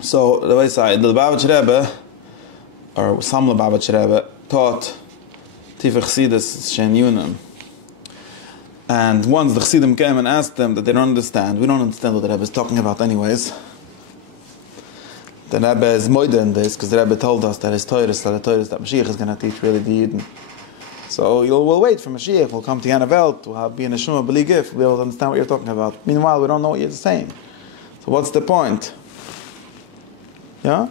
So the way the Lubavitch Rebbe, or some Lubavitch Rebbe, taught Tifach Chassidus Shen Yunim. And once the Chassidim came and asked them that they don't understand, we don't understand what the Rebbe is talking about anyways. The Rebbe is moide in this, because the Rebbe told us that his Torah is that Mashiach is going to teach really the Yidden. So we'll wait for Mashiach, we'll come to Yana Welt, we'll be in a Shema B'li Gif, we'll be able to understand what you're talking about. Meanwhile, we don't know what you're saying. So what's the point? Yeah?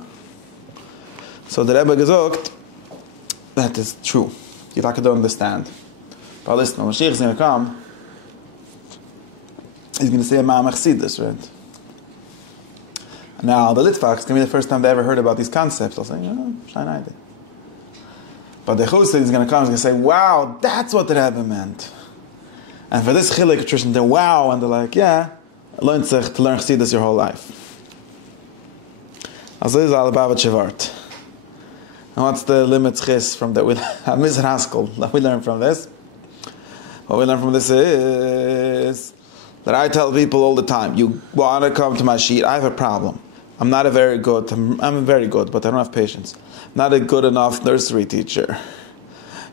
So the Rebbe gesagt, that is true. You don't understand. But listen, when Mashiach is going to come, he's going to say a Ma'am Chassidus, right? Now, the Litvaks, it's going to be the first time they ever heard about these concepts. They'll say, shine idea. But the Chassid is going to come and he's going to say, wow, that's what the Rebbe meant. And for this Chilik tradition, they're wow, and they're like, yeah, learn to learn Chassidus your whole life. Also, this is all about Shevart. And what's the limit chis from that? Mr. Haskell, that we learn from this? What we learn from this is that I tell people all the time, you want to come to my sheet, I have a problem. I'm very good, but I don't have patience. I'm not a good enough nursery teacher.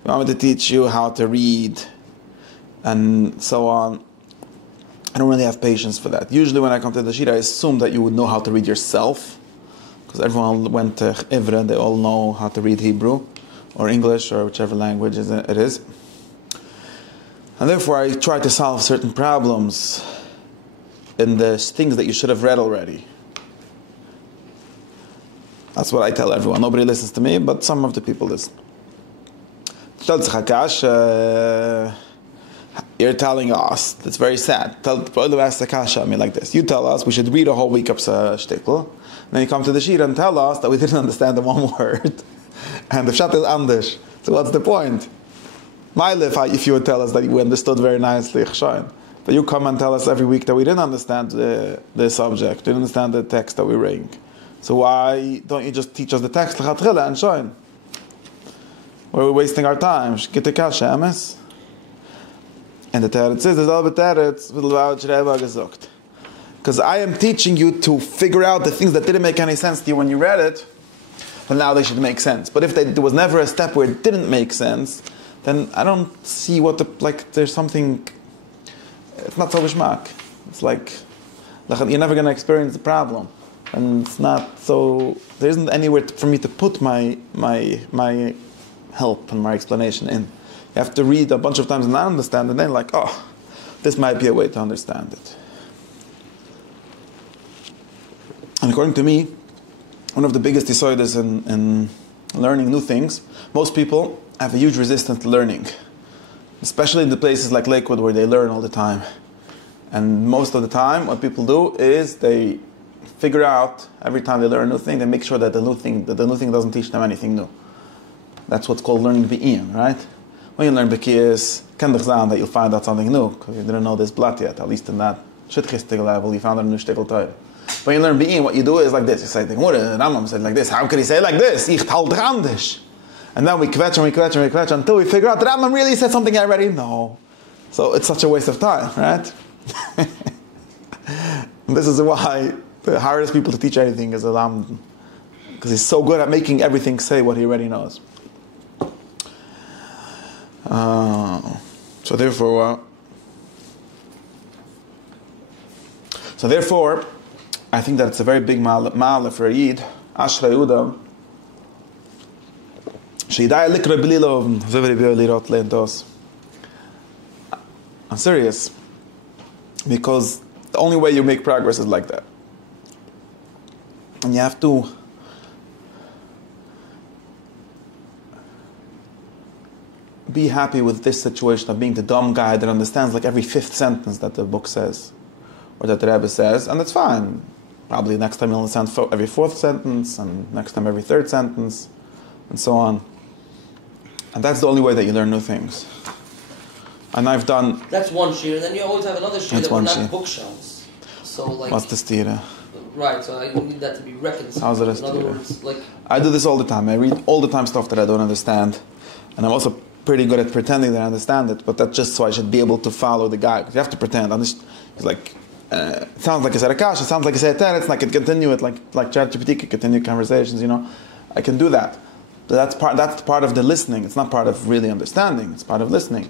You want me to teach you how to read and so on. I don't really have patience for that. Usually when I come to the sheet, I assume that you would know how to read yourself, because everyone went to Ivra and they all know how to read Hebrew or English or whichever language it is. And therefore I try to solve certain problems in the things that you should have read already. That's what I tell everyone. Nobody listens to me, but some of the people listen. You're telling us, it's very sad. I mean, like this. You tell us we should read a whole week of shtickle. Then you come to the sheet and tell us that we didn't understand the one word. And the pshat is anders. So what's the point? My life, if you would tell us that we understood very nicely, but you come and tell us every week that we didn't understand the subject, didn't understand the text that we're reading. So why don't you just teach us the text and shoin? We're wasting our time. Get the kasha, emes. And the teretz is, there's all the teretz with Lubavitch Rebbe gesagt. Because I am teaching you to figure out the things that didn't make any sense to you when you read it, but now they should make sense. But if there was never a step where it didn't make sense, then I don't see there's something, it's not so bishmak. It's like you're never going to experience the problem. And it's not so, there isn't anywhere for me to put my help and my explanation in. You have to read a bunch of times and not understand, and then this might be a way to understand it. And according to me, one of the biggest deciders in learning new things, most people have a huge resistance to learning, especially in the places like Lakewood where they learn all the time. And most of the time, what people do is they figure out every time they learn a new thing, they make sure that the new thing doesn't teach them anything new. That's what's called learning be'iyim, right? When you learn be'kiyas, ken dich sein that you'll find out something new, because you didn't know this blat yet, at least in that shitchistig level, you found a new shtickle Torah. When you learn be'iyim, what you do is like this. You say, the Rambam said like this. How could he say like this? Ich tal drandish. And then we kvetch until we figure out that Rambam really said something I already know. So it's such a waste of time, right? And this is why the hardest people to teach anything is a Rambam, because he's so good at making everything say what he already knows. So therefore, I think that it's a very big ma'ala for a Yid, Ashra Yehuda, Sheidai likra b'lilov, zeveri b'lirot leintos. I'm serious, because the only way you make progress is like that. And you have to be happy with this situation of being the dumb guy that understands like every fifth sentence that the book says, or that the Rebbe says, and that's fine. Probably next time you'll understand every fourth sentence, and next time every third sentence, and so on. And that's the only way that you learn new things. And I've done... That's one shear, and then you always have another shear that will not bookshelves. So like... What's the stira? Right, so I need that to be reconciled. How's it a In other words, like... I do this all the time. I read all the time stuff that I don't understand. And I'm also pretty good at pretending that I understand it, but that's just so I should be able to follow the guy. Because you have to pretend. He's like... It sounds like I said a kash, it sounds like I said teretz, and I can continue it like ChatGPT can continue conversations, I can do that. But that's part of the listening. It's not part of really understanding. It's part of listening.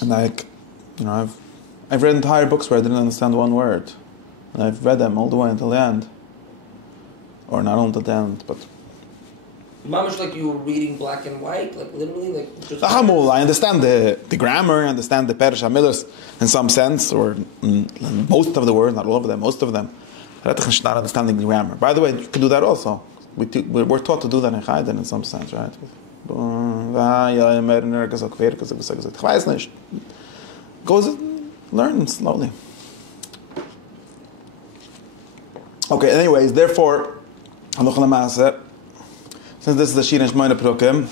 And I've read entire books where I didn't understand one word, and I've read them all the way until the end, or not until the end, but. Mamish, like you were reading black and white, like literally, like just. I understand the grammar, I understand the Perish HaMilos in some sense, or most of the words, not all of them, most of them. Not understanding the grammar. By the way, you can do that also. We're taught to do that in Chayden in some sense, right? Learn slowly. Okay, anyways, therefore, since this is the Shir Shmoyne Prukim,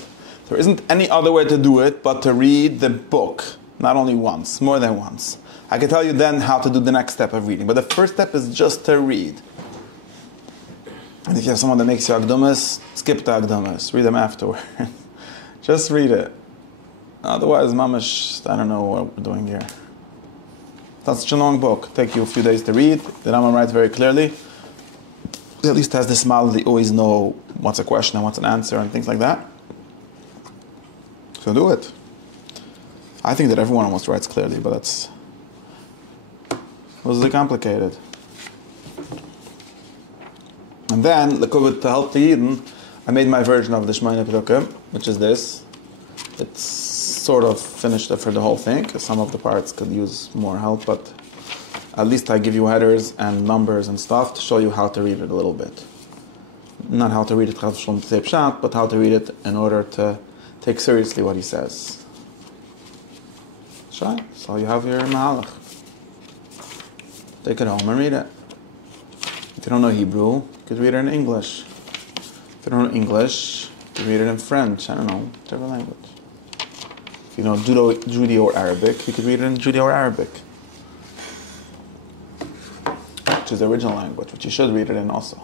there isn't any other way to do it but to read the book, not only once, more than once. I can tell you then how to do the next step of reading, but the first step is just to read. And if you have someone that makes you Agdumas, skip the Agdumas, read them afterward. Just read it. Otherwise, mamash, I don't know what we're doing here. That's such a long book. Take you a few days to read. The Rambam writes very clearly. He at least has this smile that you always know what's a question and what's an answer and things like that. So do it. I think that everyone almost writes clearly, but that's complicated. And then, to help the Yidden, I made my version of the Shmoyne Prukim, which is this. It's sort of finished for the whole thing. Some of the parts could use more help, but at least I give you headers and numbers and stuff to show you how to read it a little bit. Not how to read it, but how to read it in order to take seriously what he says. So you have your Mahalach. Take it home and read it. If you don't know Hebrew, you could read it in English. If you don't know English, you could read it in French. I don't know, whichever language. If you know Judeo or Arabic, you could read it in Judeo or Arabic, which is the original language, which you should read it in also.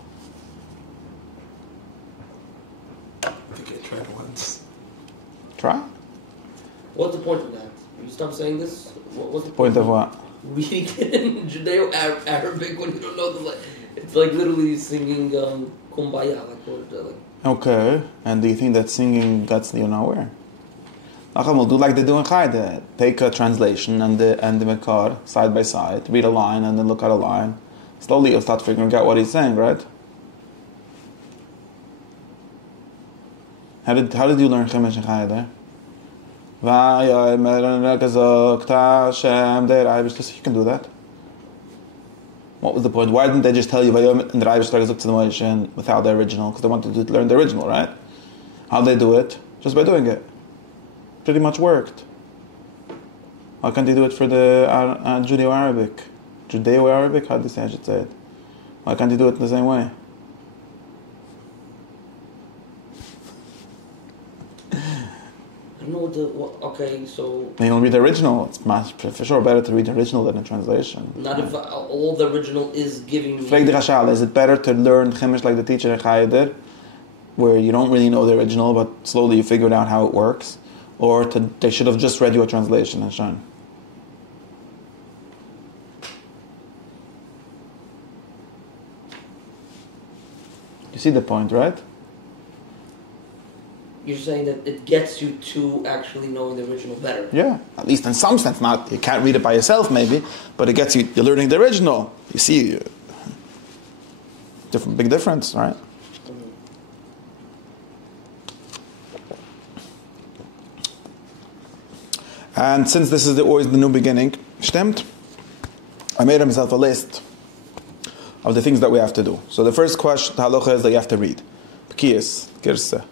I think I tried once. Try? What's the point of that? You stop saying this? What's the Point of what? reading it in Judeo-Arabic when you don't know the it's like literally singing Kumbaya, like. Okay, and do you think that singing gets you nowhere? Nacham will do like they do in Chayde. Take a translation and the Mekar side by side, read a line and then look at a line. Slowly you'll start figuring out what he's saying, right? How did you learn Chumash in Chayde? You can do that. What was the point? Why didn't they just tell you without the original? Because they wanted to learn the original, right? How'd they do it? Just by doing it. Pretty much worked. Why can't they do it for the Judeo-Arabic? Judeo-Arabic? How do you say I should say it? Why can't they do it in the same way? I don't know okay, so... They don't read the original. It's much, for sure better to read the original than a translation. Not if all the original is giving me... Is it better to learn Chumash like the teacher in Chayder, where you don't really know the original, but slowly you figured out how it works? Or they should have just read you a translation and shown? You see the point, right? You're saying that it gets you to actually knowing the original better. Yeah, at least in some sense. Not you can't read it by yourself, maybe, but it gets you. You're learning the original. You see, big difference, right? Mm-hmm. And since this is always the new beginning, stimmt, I made myself a list of the things that we have to do. So the first question, the halacha, is that you have to read. Pekiyas, Girse.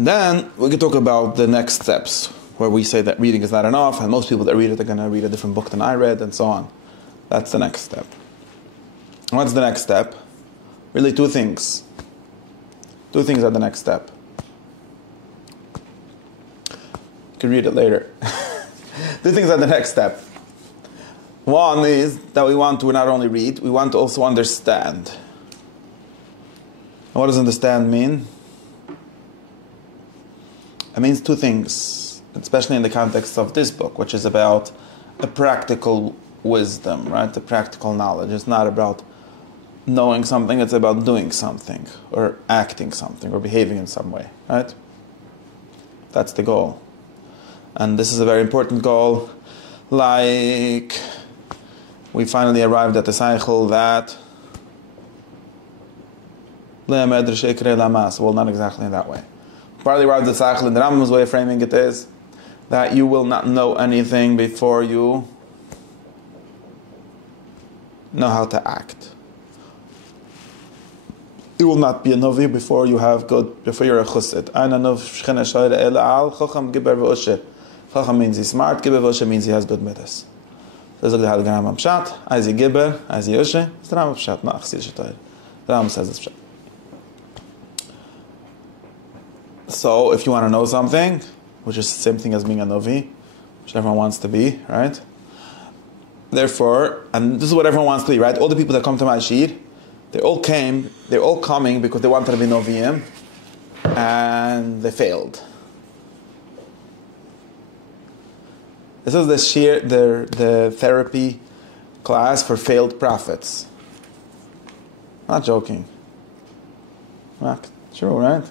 Then we can talk about the next steps, where we say that reading is not enough, and most people that read it are going to read a different book than I read, and so on. That's the next step. What's the next step? Really two things. Two things are the next step. You can read it later. Two things are the next step. One is that we want to not only read, we want to also understand. What does understand mean? It means two things, especially in the context of this book, which is about a practical wisdom, right? The practical knowledge. It's not about knowing something, it's about doing something, or acting something, or behaving in some way, right? That's the goal. And this is a very important goal. Like, we finally arrived at the cycle that well, not exactly in that way. Partly arrived at the cycle, in the Rambam's way of framing it is that you will not know anything before you know how to act. You will not be a Novi before you're a Chussid. Chacham means he's smart, Gibber v'Oshe means he has good midas. So the Heilige Rambam Pshat, as he Gibber, as he Oshe, it's the Rambam Pshat, not Chassidus Torah. The Rambam says it's Pshat. So if you want to know something, which is the same thing as being a Novi, which everyone wants to be, right? Therefore, and this is what everyone wants to be, right? All the people that come to my Shir, they're all coming because they wanted to be Noviim, and they failed. This is the therapy class for failed prophets. Not joking. True, right?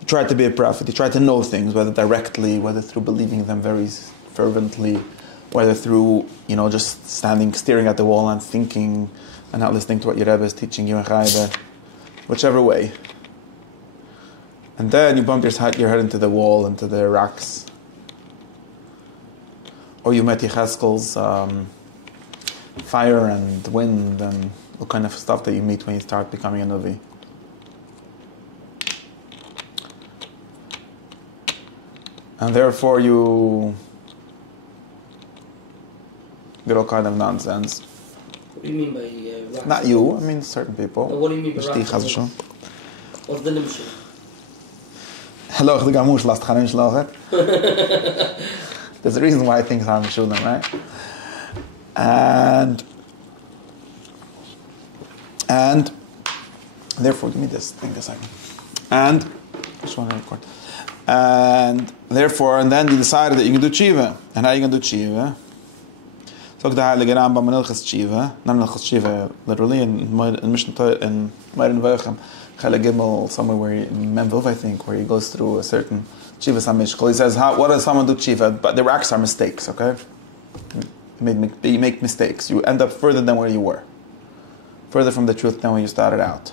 You try to be a prophet, you try to know things, whether directly, whether through believing them very fervently, whether through, just staring at the wall and thinking and not listening to what your Rebbe is teaching you in Chaybe, whichever way. And then you bump your head into the wall, into the rocks. Or you met Yecheskel's fire and wind and all kind of stuff that you meet when you start becoming a Novi. And therefore you get all kind of nonsense. What do you mean by rocks? Not you, I mean certain people. What do you mean by rocks? What's the nimshul? Hello, the gamush last khanin shlochet. There's a reason why I think I'm shulam, right? And therefore, give me this thing a second. And just want to record. And therefore, and then you decided that you can do tshiva. And how are you going to do tshiva? So the Heilige Rambam in Ilchas Tshiva, not in Ilchas Tshiva, literally in Mishnah Torah, in Medrash Vayichem, Chelek Gimel, somewhere where in Memvov, I think, where he goes through a certain Tshiva Samishkol. He says, what does someone do Tshiva? But the acts are mistakes, okay? You make mistakes. You end up further than where you were. Further from the truth than when you started out.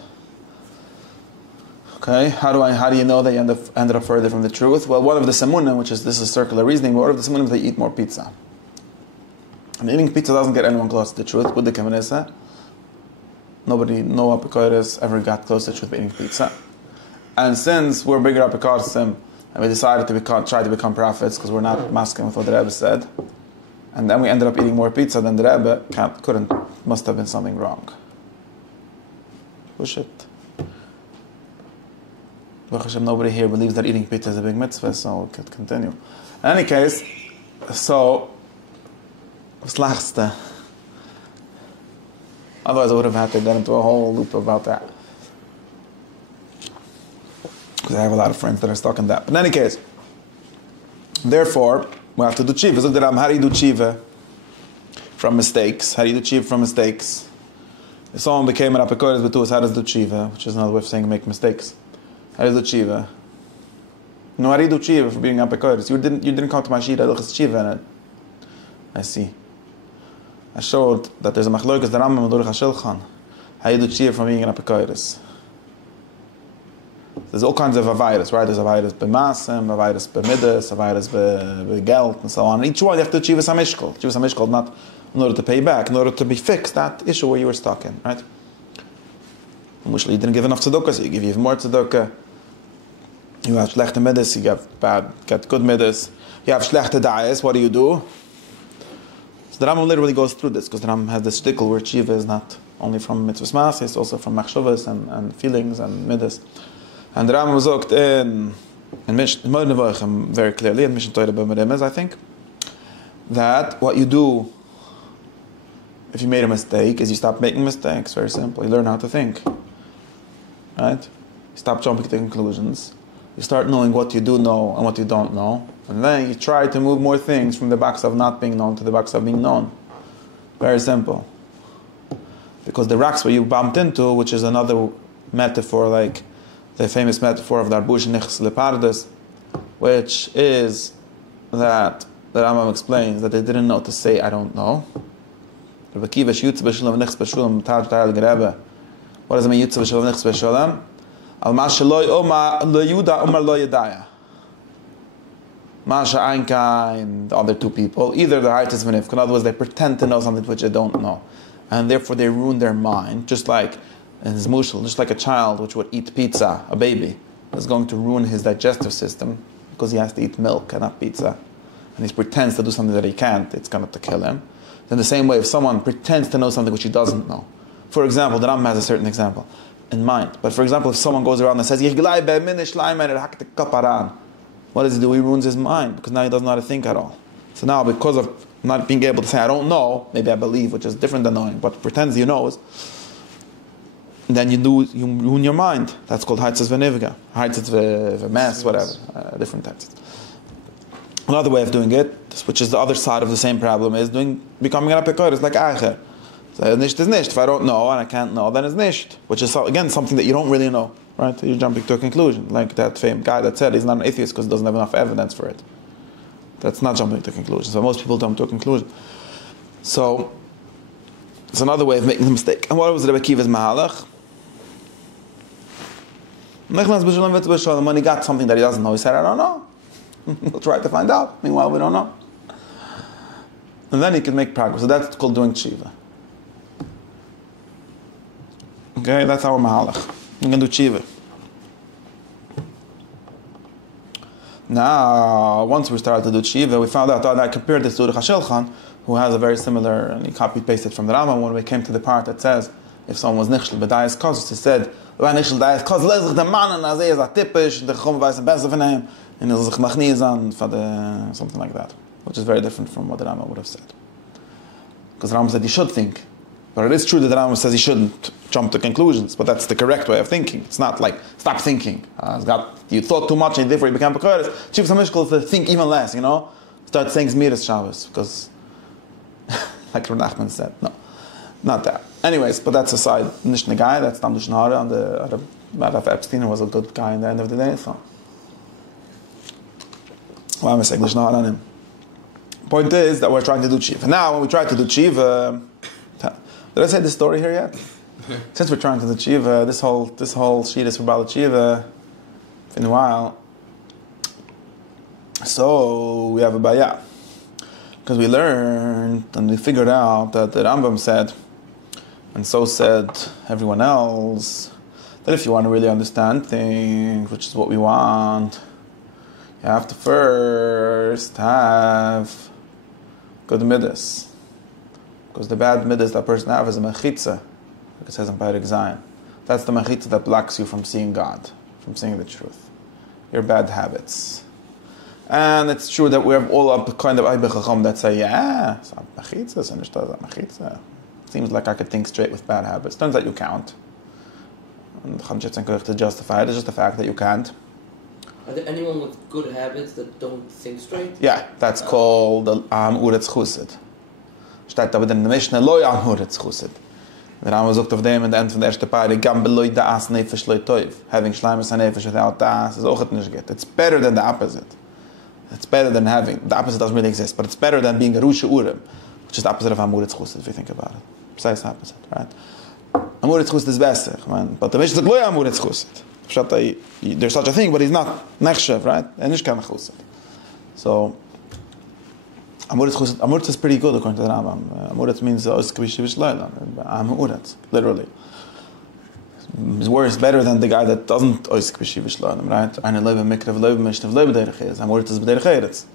Okay, how do you know that you ended up further from the truth? Well, one of the Semunim, this is circular reasoning, one of the Semunim is they eat more pizza. And eating pizza doesn't get anyone close to the truth. With the Kemenesa, no Apikoris ever got close to the truth by eating pizza. And since we're bigger Apikorim, and we decided to try to become prophets because we're not masking with what the Rebbe said, and then we ended up eating more pizza than the Rebbe, must have been something wrong. Push it. Baruch Hashem, nobody here believes that eating pizza is a big mitzvah, so we could continue. In any case, so was lachste. Otherwise I would have had to get into a whole loop about that. Because I have a lot of friends that are stuck in that. But in any case, therefore, we have to do tshiva. So how do you do tshiva from mistakes? How do you do tshiva from mistakes? If someone became an apikoris betus, how does do tshiva? Which is another way of saying make mistakes. How do you do tshiva? No, how do you do tshiva for being apikoris? You didn't come to my shira, look at tshiva in it. I see. I showed that there's a machlokas the Rambam Medrash Shilchan. How you do tshiva from being an apikoris? There's all kinds of avirus, right? There's avirus b'masem, avirus b'midas, avirus b'geld, and so on. Each one you have to tshiva samishkol. Tshiva samishkol not in order to pay back, in order to be fixed that issue where you were stuck in, right? Usually you didn't give enough tzedakah, so you give even more tzedakah. You have schlechte midas, you get good midas. You have schlechte da'is, what do you do? So the Rambam literally goes through this, because the Rambam has this shtickle where tshiva is not only from mitzvahs mas, it's also from machshavas and feelings and midas. And the Rambam sagt in Mishnah Vayichem very clearly, in Mishnah Torah b'Meremes, I think, that what you do if you made a mistake is you stop making mistakes. Very simple. You learn how to think. Right? You stop jumping to conclusions. You start knowing what you do know and what you don't know. And then you try to move more things from the box of not being known to the box of being known. Very simple. Because the rocks where you bumped into, which is another metaphor, like the famous metaphor of the Arbush Nichs Lepardes, which is that the Rambam explains that they didn't know to say, I don't know. What does it mean, Yutz b'shulam nichs b'shulam? Al ma sheloi oma lo yuda umar lo yedaya. Masha Ainka and the other two people, either the Haitis V'nifk, in other words, they pretend to know something which they don't know. And therefore they ruin their mind, just like in his mushal, just like a child which would eat pizza, a baby, is going to ruin his digestive system because he has to eat milk and not pizza. And he pretends to do something that he can't, it's going to kill him. In the same way, if someone pretends to know something which he doesn't know, for example, the Rambam has a certain example in mind, but for example, if someone goes around and says, what does he do? He ruins his mind because now he doesn't know how to think at all. So now, because of not being able to say, I don't know, maybe I believe, which is different than knowing, but pretends you knows, then you ruin your mind. That's called Haitzes V'nivga, Haitzes V'mes, whatever, different types. Another way of doing it, which is the other side of the same problem, is becoming an apikor. It's like Eicher. So nicht is nicht. If I don't know and I can't know, then it's nicht. Which is, again, something that you don't really know. Right? You're jumping to a conclusion. Like that famous guy that said he's not an atheist because he doesn't have enough evidence for it. That's not jumping to a conclusion. So most people jump to a conclusion. So it's another way of making the mistake. And what was Rebbe Kiva's mahalach? When he got something that he doesn't know, he said, I don't know. We'll try to find out. Meanwhile, we don't know. And then he can make progress. So that's called doing tshiva. Okay, that's our mahalach. We're going to do tshiva. Now, once we started to do tshiva, we found out that I compared this to the Chashilchan, who has a very similar, and he copied-pasted from the Rambam. When we came to the part that says, if someone was nichshel b'dayis kozus, he said, nichshel b'dayis kozus, lezich the man, and azeh is a typish, the chum v'ayis b'ezeh v'neim, and he'll zich machnizan, something like that, which is very different from what the Rambam would have said. Because the Rambam said you should think. But it is true that the Rambam says you shouldn't jump to conclusions, but that's the correct way of thinking. It's not like, stop thinking. You thought too much and therefore you became Pekoris. Chief Samishkal is to think even less, Start saying Zmiris Shabbos, because, like Nachman said, no, not that. Anyways, but that's aside. Nishne guy, that's Tam Dushnara, and the Rav Epstein was a good guy in the end of the day, so. Why am I saying Dushnara on him? Point is that we're trying to do Chiv. Now, when we try to do Chiv, did I say this story here yet? Since we're trying to do Chiva, this whole sheet is for Bala Chiva in a while. So we have a baya. Because we learned and we figured out that the Rambam said, and so said everyone else, that if you want to really understand things, which is what we want, you have to first have good midas. Because the bad midas that person has is a mechitza, like it says in Perek Zayin. That's the mechitza that blocks you from seeing God, from seeing the truth. Your bad habits. And it's true that we have all a kind of Eibe Chacham that say, yeah, it's a mechitza, it's a mechitza. Seems like I could think straight with bad habits. Turns out you can't. And to justify it is just the fact that you can't. Are there anyone with good habits that don't think straight? Yeah, that's called the Uretz Chusid. Steht aber in der Mishnah, Lowy Am Uretz Chusid. Der Rambam sagt auf dem in der End von der ersten Paar, Gam beloy da'as nefesh loy toiv. Having shleimus ha-nefesh without da'as is auch nicht good. It's better than the opposite. It's better than having, the opposite doesn't really exist, but it's better than being a Rusha Urim, which is the opposite of Am Uretz Chusid, if you think about it. Precise opposite, right? Am Uretz Chusid is better, but the Mishnah says, Lowy Am Uretz Chusid. There's such a thing, but he's not nechshev, right? And he's kind of chusid. So, Amuretz is pretty good according to the Rambam. Amuretz means Amuretz, literally. His word is better than the guy that doesn't oisk b'shivish lo'anim, right? Eine lebe mikrev lebe mishnev lebe derech eretz. Amuretz is b'derech eretz.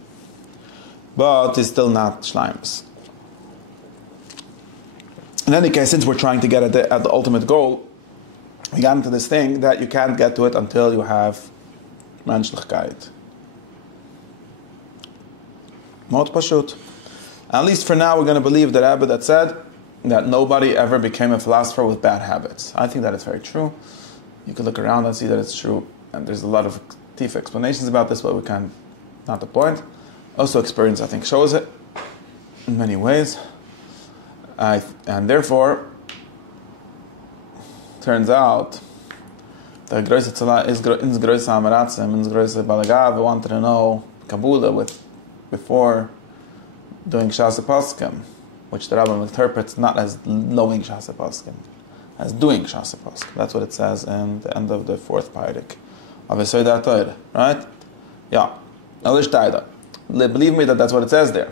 But it's still not shleimus. In any case, since we're trying to get at the ultimate goal, we got into this thing that you can't get to it until you have menschlichkeit. Mot pashut. At least for now, we're going to believe the Rebbe that said that nobody ever became a philosopher with bad habits. I think that is very true. You could look around and see that it's true. And there's a lot of deep explanations about this, but we can't, not the point. Also, experience, I think, shows it in many ways. And therefore, turns out that Groise Tzala is in Groise Amaratzim, in Groise Balagav, wanted to know Kabbalah before doing Shas Poskim, which the Rambam interprets not as knowing Shas Poskim, as doing Shas Poskim. That's what it says in the end of the fourth Peirik of Esoida Torah, right? Yeah. Believe me that that's what it says there.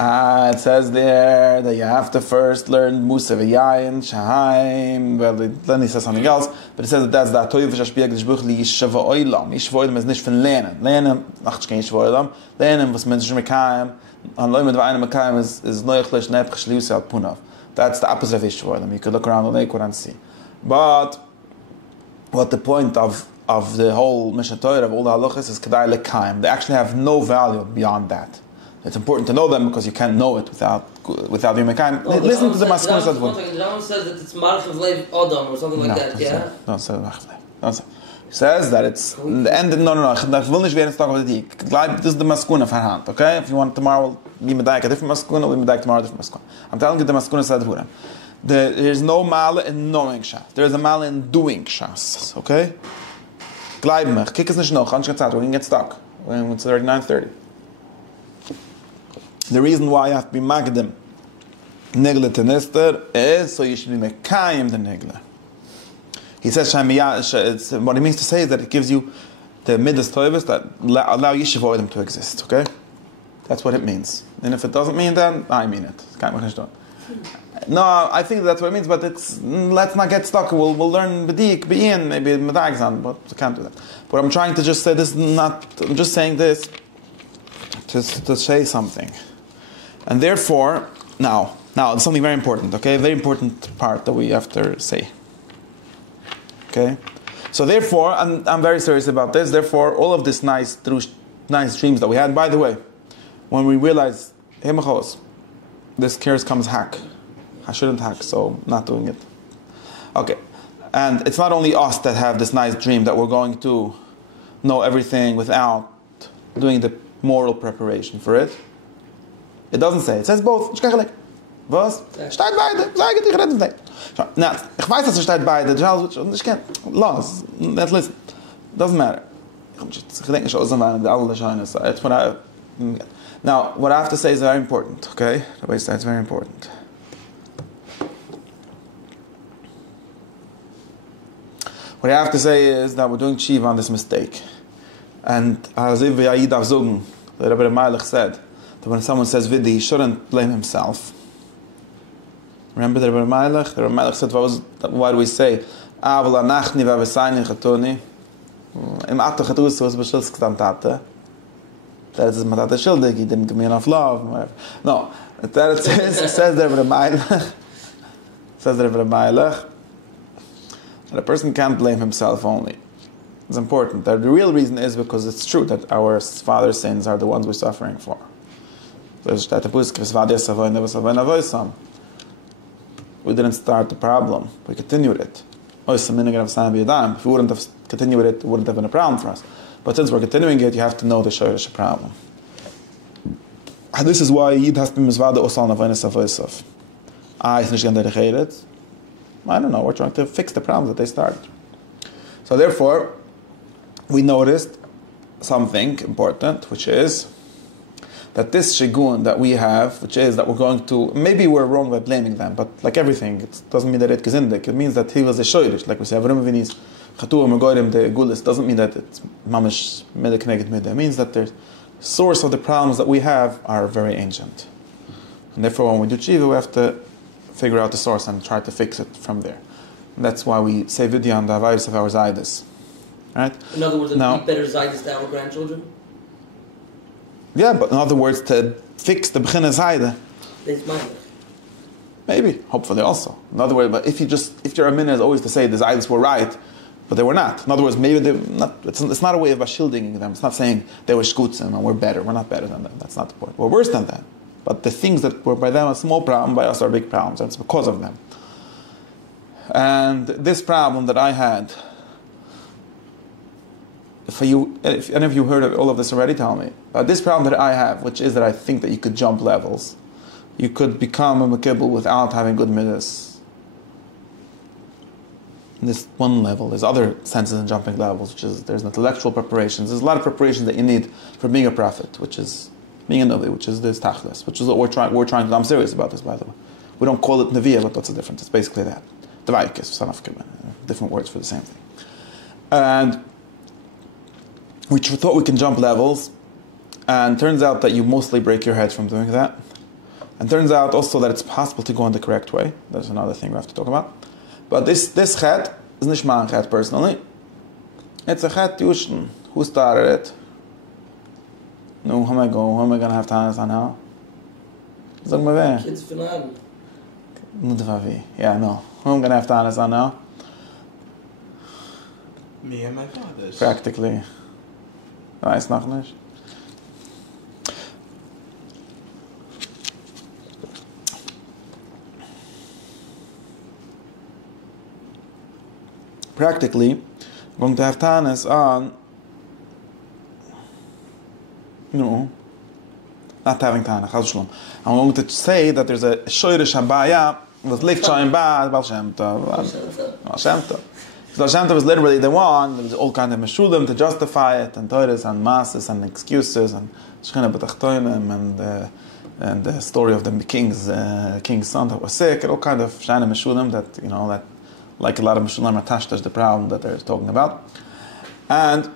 It says there that you have to first learn Musa v'Yayin, Shahaim, well, then he says something else, but it says that that's the Atoy v'Shashpiyag d'Shbuch li Yishva Oilam. Yishva Oilam is nicht von Lernen. Lernen, ach, ich kann Yishva Oilam. Lernen, was Mensch Mekayim, an Lowy Medvayim Mekayim is Neuchlish, Nepch, Shliusi al Punav. That's the opposite of Yishva Oilam. You could look around the lake and see. But what the point of the whole Mishnah Torah, of all the halachas, is Kedai Lekayim. They actually have no value beyond that. It's important to know them because you can't know it without being Mekayim. Listen to the Maskuna Sadvun. The Rambam says that it's Marchav Lev Odom or something like that, yeah? Don't say Marchav Lev. Don't say. He says that it's in the end. No. That will nicht werden talk about the dik. This is the Maskuna verhand. Okay, if you want tomorrow, we medaik a different Maskuna. We medaik tomorrow a different Maskuna. I'm telling you the Maskuna Sadvun. There's no mala in knowing Shas. There is a mala in doing Shas. Okay. Gleib mich. Kick es nicht noch. We're going to get stuck. It's already 9:30. The reason why you have to be magdim nigle tenister is so you should be mekayim the nigle. He says what it means to say is that it gives you the midas toivus that allow yishuv oidim to exist. Okay, that's what it means. And if it doesn't mean that, I mean it. No, I think that's what it means. But let's not get stuck. We'll learn bedik, bein, maybe medagzan, but we can't do that. But I'm trying to just say this. I'm just saying this to say something. And therefore, now, it's something very important, okay? A very important part that we have to say. Okay? So therefore, I'm very serious about this. Therefore, all of this nice dreams that we had, by the way, when we realize, hey, Machos, this curse comes hack. I shouldn't hack, so not doing it. Okay. And it's not only us that have this nice dream that we're going to know everything without doing the moral preparation for it. It doesn't say. It says both. Was? Steht beide. Sag ich rede nicht. Now, ich weiß, dass steht beide. Ich kann. Lass. Let's listen. Doesn't matter. Ich denke schon, alle scheinen. It's what I. Now, what I have to say is very important. Okay, the way I say it's very important. What I have to say is that we're doing tshiva on this mistake, and as if Yayid Avzugen, the Rebbe Meilich said, that when someone says Vidi, he shouldn't blame himself. Remember the Rebbe Meilich? The Rebbe Meilich said, why do we say, Aval anachni v'avesayni chatuni? Im ato chatus was b'shilsk tate. That is matata shildig, he didn't give me enough love, whatever. No, that it says the Rebbe Meilich, that a person can't blame himself only. It's important. The real reason is because it's true that our father's sins are the ones we're suffering for. We didn't start the problem. We continued it. If we wouldn't have continued it wouldn't have been a problem for us. But since we're continuing it, you have to know the shorish problem. And this is why Yid has to be mizvada osal navaynus avoysav. I don't know, we're trying to fix the problems that they started. So therefore, we noticed something important, which is that this shigun that we have, which is that we're going to, maybe we're wrong by blaming them, but like everything, it doesn't mean that it gezindik. It means that he was a shoyrish, like we say, Avram Avinu's chatuah megorim the gulis, doesn't mean that it's mamish medekneged mideh. It means that the source of the problems that we have are very ancient. And therefore, when we do tshiva, we have to figure out the source and try to fix it from there. And that's why we say vidya on the avayis of our zaydis. Right? In other words, to be better zaydis to our grandchildren? Yeah, but in other words, to fix the b'china zayda. Maybe, hopefully also. In other words, but if your amina is always to say the zaydis were right, but they were not. In other words, maybe they're not. It's not a way of bashilding them. It's not saying they were shkutzim and we're better. We're not better than them. That's not the point. We're worse than them. But the things that were by them a small problem, by us are big problems. That's because of them. And this problem that I had, if any of you heard of all of this already, tell me. This problem that I have, which is that I think that you could jump levels. You could become a Mekibbel without having good midas. This one level. There's other senses in jumping levels, which is there's intellectual preparations. There's a lot of preparations that you need for being a prophet, which is being a Lowy, which is this tachlis, which is what we're trying to do. I'm serious about this, by the way. We don't call it Nevi'ah, but what's the difference? It's basically that. Devaikis, son of Kibbutz. Different words for the same thing. And we thought we can jump levels, and turns out that you mostly break your head from doing that. And turns out also that it's possible to go in the correct way. That's another thing we have to talk about. But this chet is nicht my chet personally. It's a chet Yushin. Who started it? No, how am I going to have time on now? Sag mal wer? Kids von Abend. Nudvavi. Yeah, no. Who am I going to have time on now? Me and my fathers. Practically. Weiß noch nicht. Practically, I'm going to have Tanis on, not having Tanis. I'm going to say that there's a Shoyrish Habaya with Lichtschein Bad, Baal Shem Tov. Baal Shem Tov. Baal Shem Tov is literally the one, there was all kind of Meshulim to justify it, and Torahs and Masses and excuses, and Shechina B'tachtoinim, and the story of the king's son that was sick, and all kind of Shana Meshulim that, that like a lot of Meshulam attached as the problem that they're talking about. And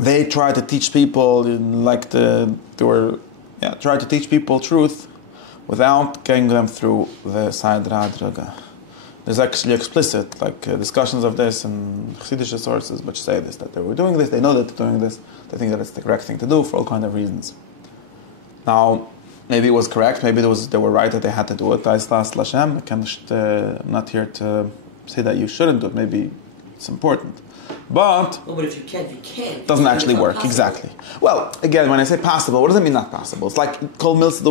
they try to teach people, try to teach people truth without getting them through the Saydra Draga. There's actually explicit, discussions of this in Chassidish sources which say this, that they were doing this, they know that they're doing this, they think that it's the correct thing to do for all kind of reasons. Now, maybe it was correct. Maybe they were right that they had to do it. I'm not here to say that you shouldn't do it. Maybe it's important. But no, but if you can't, you can't. It doesn't actually work. Possible. Exactly. Well, again, when I say possible, what does it mean not possible? It's like Kol Milsa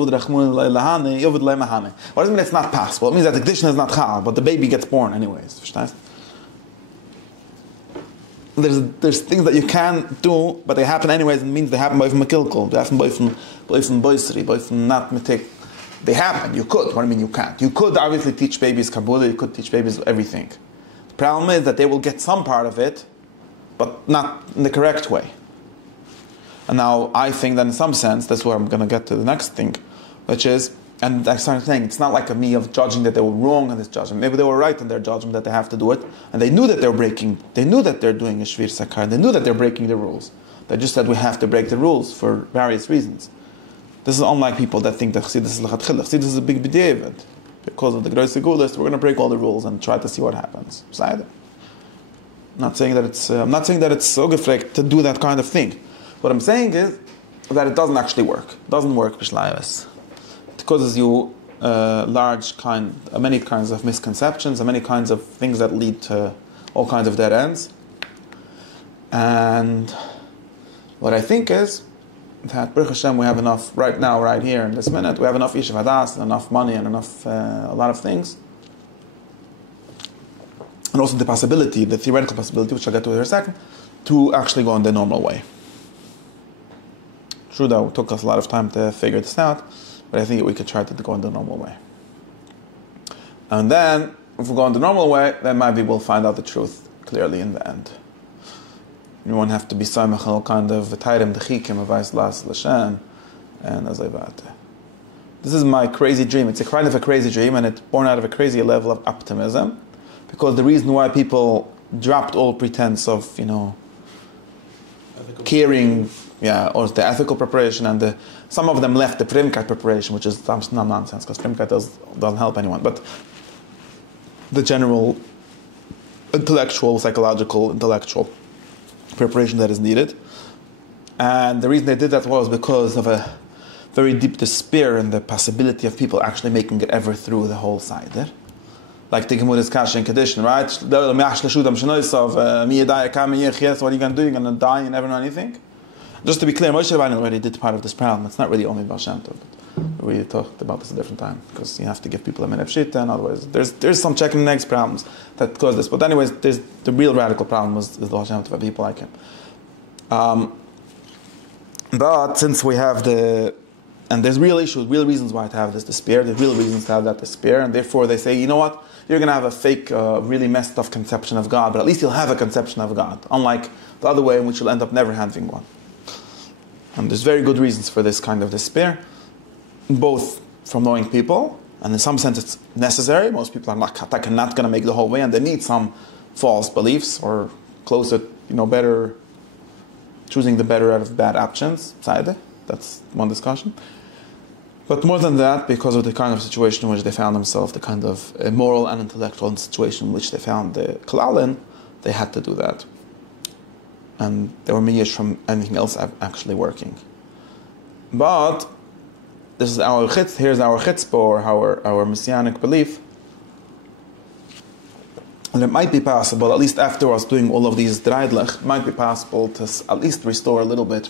What does it mean it's not possible? It means that the condition is not chal, but the baby gets born anyways. There's things that you can do, but they happen anyways, and it means they happen by from Makilkul. They happen by from Boisri, by from not Metik. They happen. You could. What do I mean you can't? You could obviously teach babies Kabbalah, you could teach babies everything. The problem is that they will get some part of it, but not in the correct way. And now I think that in some sense, that's where I'm going to get to the next thing, which is, and I started saying, it's not like a me of judging that they were wrong in this judgment. Maybe they were right in their judgment that they have to do it, and they knew that they're doing a Shvir Sakar, they knew that they're breaking the rules. They just said we have to break the rules for various reasons. This is unlike people that think that Chassidus is L'chatchila. Chassidus is a big b'diavad. Because of the Gross Segulist, we're going to break all the rules and try to see what happens. I'm not saying that it's so gefregt to do that kind of thing. What I'm saying is that it doesn't actually work. It doesn't work, b'shlayves. It causes you many kinds of misconceptions and many kinds of things that lead to all kinds of dead ends. And what I think is that Baruch Hashem, we have enough right now, right here in this minute. We have enough Yishuv Hadas and enough money and enough a lot of things, and also the theoretical possibility, which I'll get to in a second, to actually go in the normal way. True, though, it took us a lot of time to figure this out, but I think we could try to go in the normal way. And then, if we go in the normal way, then maybe we'll find out the truth clearly in the end. You won't have to be samach kind of v'tayrim dechikim avais las l'shem and azayvat. This is my crazy dream. It's a kind of a crazy dream, and it's born out of a crazy level of optimism, because the reason why people dropped all pretense of caring, or the ethical preparation, and some of them left the primkeit preparation, which is not nonsense, because primkeit doesn't help anyone, but the general psychological preparation that is needed. And the reason they did that was because of a very deep despair in the possibility of people actually making it ever through the whole Seder. Like the Gemara's Kasha and Kedushin, right? What are you going to do? You're going to die and never know anything? Just to be clear, Moshe Rabbeinu already did part of this problem. It's not really only Baal Shem Tov. We talked about this a different time because you have to give people a minute pshita, and otherwise there's some chicken and eggs problems that cause this. But anyways, there's the real radical problem is the Baal Shem Tov, people like him. But since we have and there's real issues, real reasons why to have this despair, there's real reasons to have that despair, and therefore they say, you know what, you're going to have a fake, really messed up conception of God, but at least you'll have a conception of God, unlike the other way in which you'll end up never having one. And there's very good reasons for this kind of despair, both from knowing people, and in some sense it's necessary. Most people are not going to make the whole way, and they need some false beliefs, or closer, better, choosing the better out of bad options. That's one discussion. But more than that, because of the kind of situation in which they found themselves, the kind of moral and intellectual situation in which they found the Kalal in, they had to do that. And they were miyish from anything else actually working. But this is here's our chutzpah, or our messianic belief. And it might be possible, at least after us doing all of these dreidlich, it might be possible to at least restore a little bit,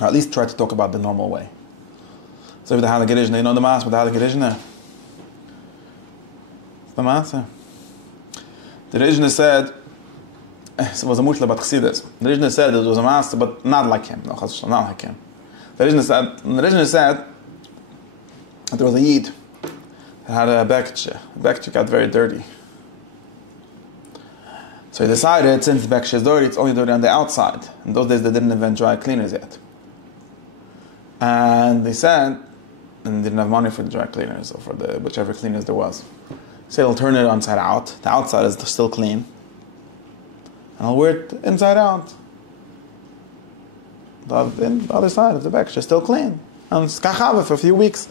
or at least try to talk about the normal way. So with the Halig Rishna, you know the Maas with the Halig Rishna? It's the Maas. The Rishna said, it was a mushla about Chassidus. The Rishna said it was a Maas, but not like him. No, not like him. The Rishna said that there was a Yid that had a bekche. The bekche got very dirty. So he decided, since the bekche is dirty, it's only dirty on the outside. In those days, they didn't invent dry cleaners yet. And they said, and didn't have money for the dry cleaners, or for the whichever cleaners there was. He said, I'll turn it inside out. The outside is still clean. And I'll wear it inside out. The other side of the bekche is still clean. And it's kachava for a few weeks.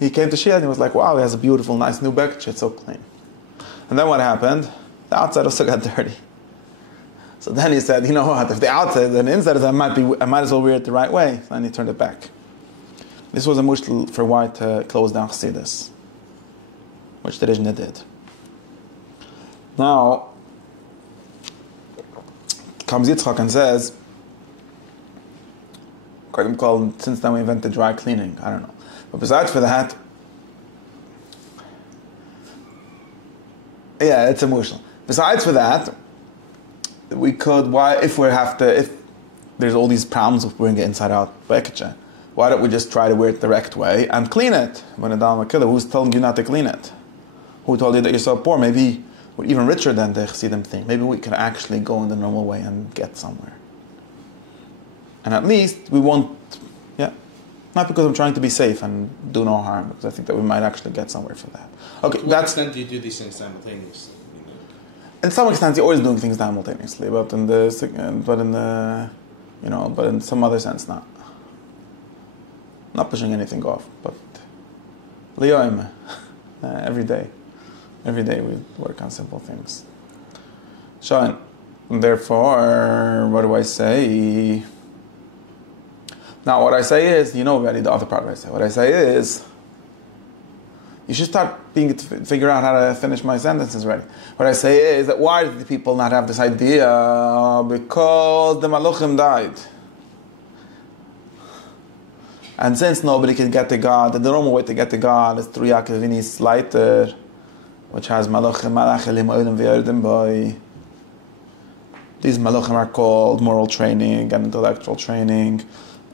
He came to Shia and he was like, wow, he has a beautiful, nice new bekche. It's so clean. And then what happened? The outside also got dirty. So then he said, you know what? If the outside and the inside is, I might as well wear it the right way. So then he turned it back. This was a mushal for why to close down Chassidus, which the Rishna did. Now, comes Yitzchok and says, since then we invented dry cleaning. I don't know. But besides for that, yeah, it's a mushal. Besides for that, we could, if there's all these problems with wearing it inside out, why don't we just try to wear it the direct way and clean it? When a Dal Makila, who's telling you not to clean it? Who told you that you're so poor? Maybe we're even richer than the Chassidim thing. Maybe we can actually go in the normal way and get somewhere. And at least we won't, not because I'm trying to be safe and do no harm, because I think that we might actually get somewhere for that. Okay, to what extent do you do these things simultaneously? In some extent, you're always doing things simultaneously, but in some other sense, not. Not pushing anything off, but every day we work on simple things. So, therefore, what do I say? Now, what I say is, already the other part of what I say. What I say is, you should start figure out how to finish my sentences already. What I say is that why did the people not have this idea? Because the Maluchim died. And since nobody can get to God, the normal way to get to God is through Yaakov Avini's lighter, which has Malachim, Malachilim, Oilim, V'Yordim Boi. These Malachim are called moral training and intellectual training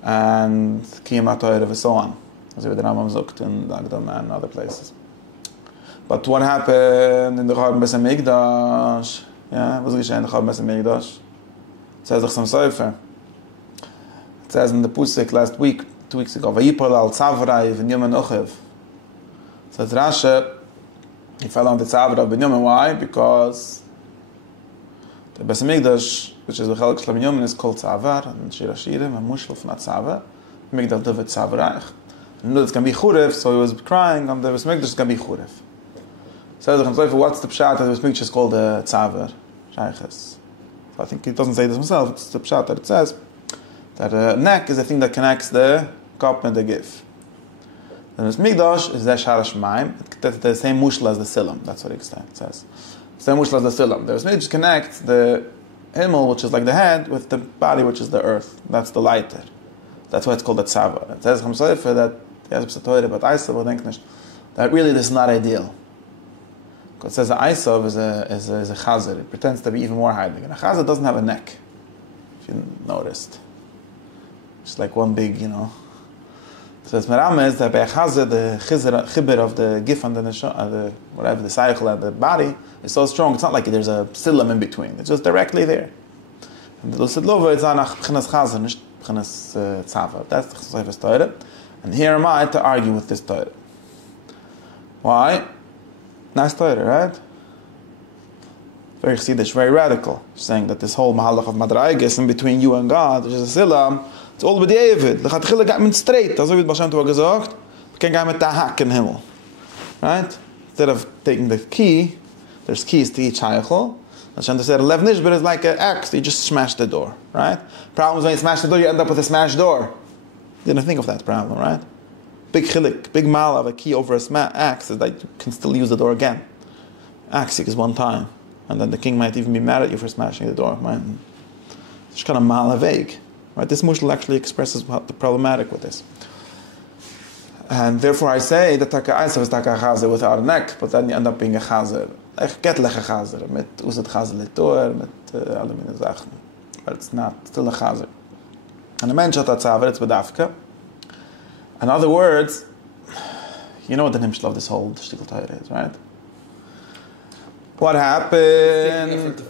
and Kiyam HaTorah and so on, as the Rambam Zukt in Agdam and other places. But what happened in the Chorban Beis HaMikdash? Was geschehen in the Chorban Beis HaMikdash? It says some Sefer. It says in the Pusik last week, 2 weeks ago, Vayipol al Tzavrai v'Nyomen Ochev. Says Rashi, he fell on the Tzavra of Binyamin. Why? Because the Beis HaMikdash, which is the Chelek Shel Binyamin, is called Tzavar, and Shir HaShirim, and Mushel from that Tzavar. Migdal David Tzavraich. And knew it's going to be Churev, so he was crying on the Beis HaMikdash, it's going to be Churev. Says the Chemsleifer, what's the Pshat that the Beis HaMikdash is called the Tzavar? Shayches. So I think he doesn't say this himself, it's the Pshat that it says that a neck is the thing that connects the cup and the gif. The Beis HaMikdash is the Shara Shemaim. It's the same mushla as the Silam. That's what it says. The same mushla as the Silam. The Beis HaMikdash connects the Himmel, which is like the head, with the body, which is the earth. That's the lighter. That's why it's called the tzava. It says that really this is not ideal. Because it says the Isov is a chazer. It pretends to be even more heilig. And a chazer doesn't have a neck, if you noticed. It's like one big, It says Merama is that by a chazer, the chibur of the gif and the whatever, the cycle and the body is so strong, it's not like there's a silam in between. It's just directly there. And the Lowy is on b'chinas chazer, not b'chinas tzava. That's the chesefes Torah. And here am I to argue with this Torah. Why? Nice Torah, right? Very chassidish, very radical. Saying that this whole mahalach of madraiges in between you and God, which is a silam, it's all with the David. Lechatchila geht man straight. Also wie Baal Shem Tov gesagt, man kann gehen mit der Hack in den Himmel. Right? Instead of taking the key, there's keys to each heichel. Hashem said, Lev Nishber is like an axe. You just smash the door. Right? Problem is when you smash the door, you end up with a smashed door. Didn't think of that problem, right? Big chilik, big mal of a key over a axe is that you can still use the door again. Axe is one time. And then the king might even be mad at you for smashing the door. Right? It's kind of mal vague. Right? This mushal actually expresses the problematic with this. And therefore I say that taka Isaav is taka chazer without a neck, but then you end up being a chazer. Get lech a chazer, mit uzet chazer letor, mit alle mine Sachen. But it's not, still a chazer. And the mensch hat a tzaver, it's bedafka. In other words, you know what the nimshal of this whole shtickle Torah is, right? What happened?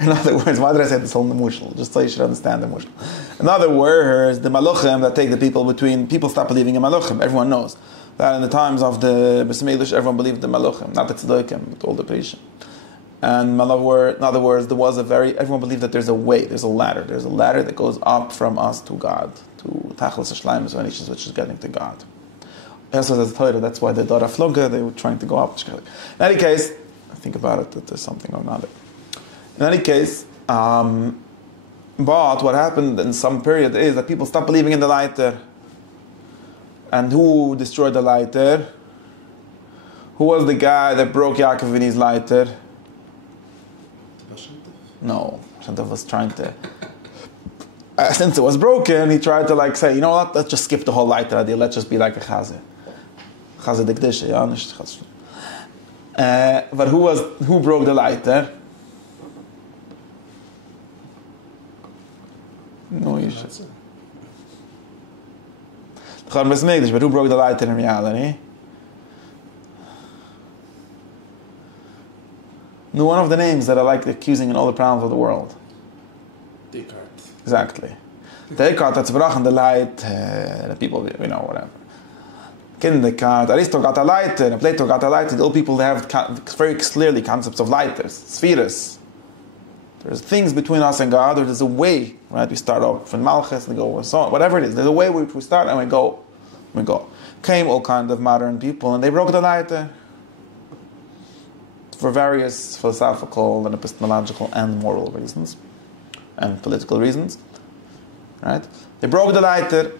In other words, why did I say this whole mushal? Just so you should understand the mushal. In other words, the maluchim that take the people stop believing in maluchim. Everyone knows that in the times of the beis medrash, everyone believed in maluchim, not the tzedekah, but all the prishim. And in other words, everyone believed that there's a way, there's a ladder that goes up from us to God, to Tachlis Shleimus, which is getting to God. Also, as a Torah, that's why the Dora Floga, they were trying to go up. In any case, think about it, that there's something or another. In any case, but what happened in some period is that people stopped believing in the lighter. And who destroyed the lighter? Who was the guy that broke Yaakov Vini's lighter? No, Shantov was trying to. Since it was broken, he tried to say, you know what? Let's just skip the whole lighter idea. Let's just be like a chazer. Chazer dekdisha, yeah, nicht chazer. But who broke the lighter? No, you should. But who broke the lighter in reality? No, one of the names that I like accusing in all the problems of the world. Descartes. Exactly. Descartes had zerbrachen the light, the people, whatever. Descartes, Aristotle got a lighter, Plato got a lighter. All people have very clearly concepts of lighters, spheres. There's things between us and God, or there's a way, right? We start off from Malchus and go so on, whatever it is. There's a way which we start and we go. Came all kinds of modern people and they broke the lighter for various philosophical and epistemological and moral reasons and political reasons, right? They broke the lighter.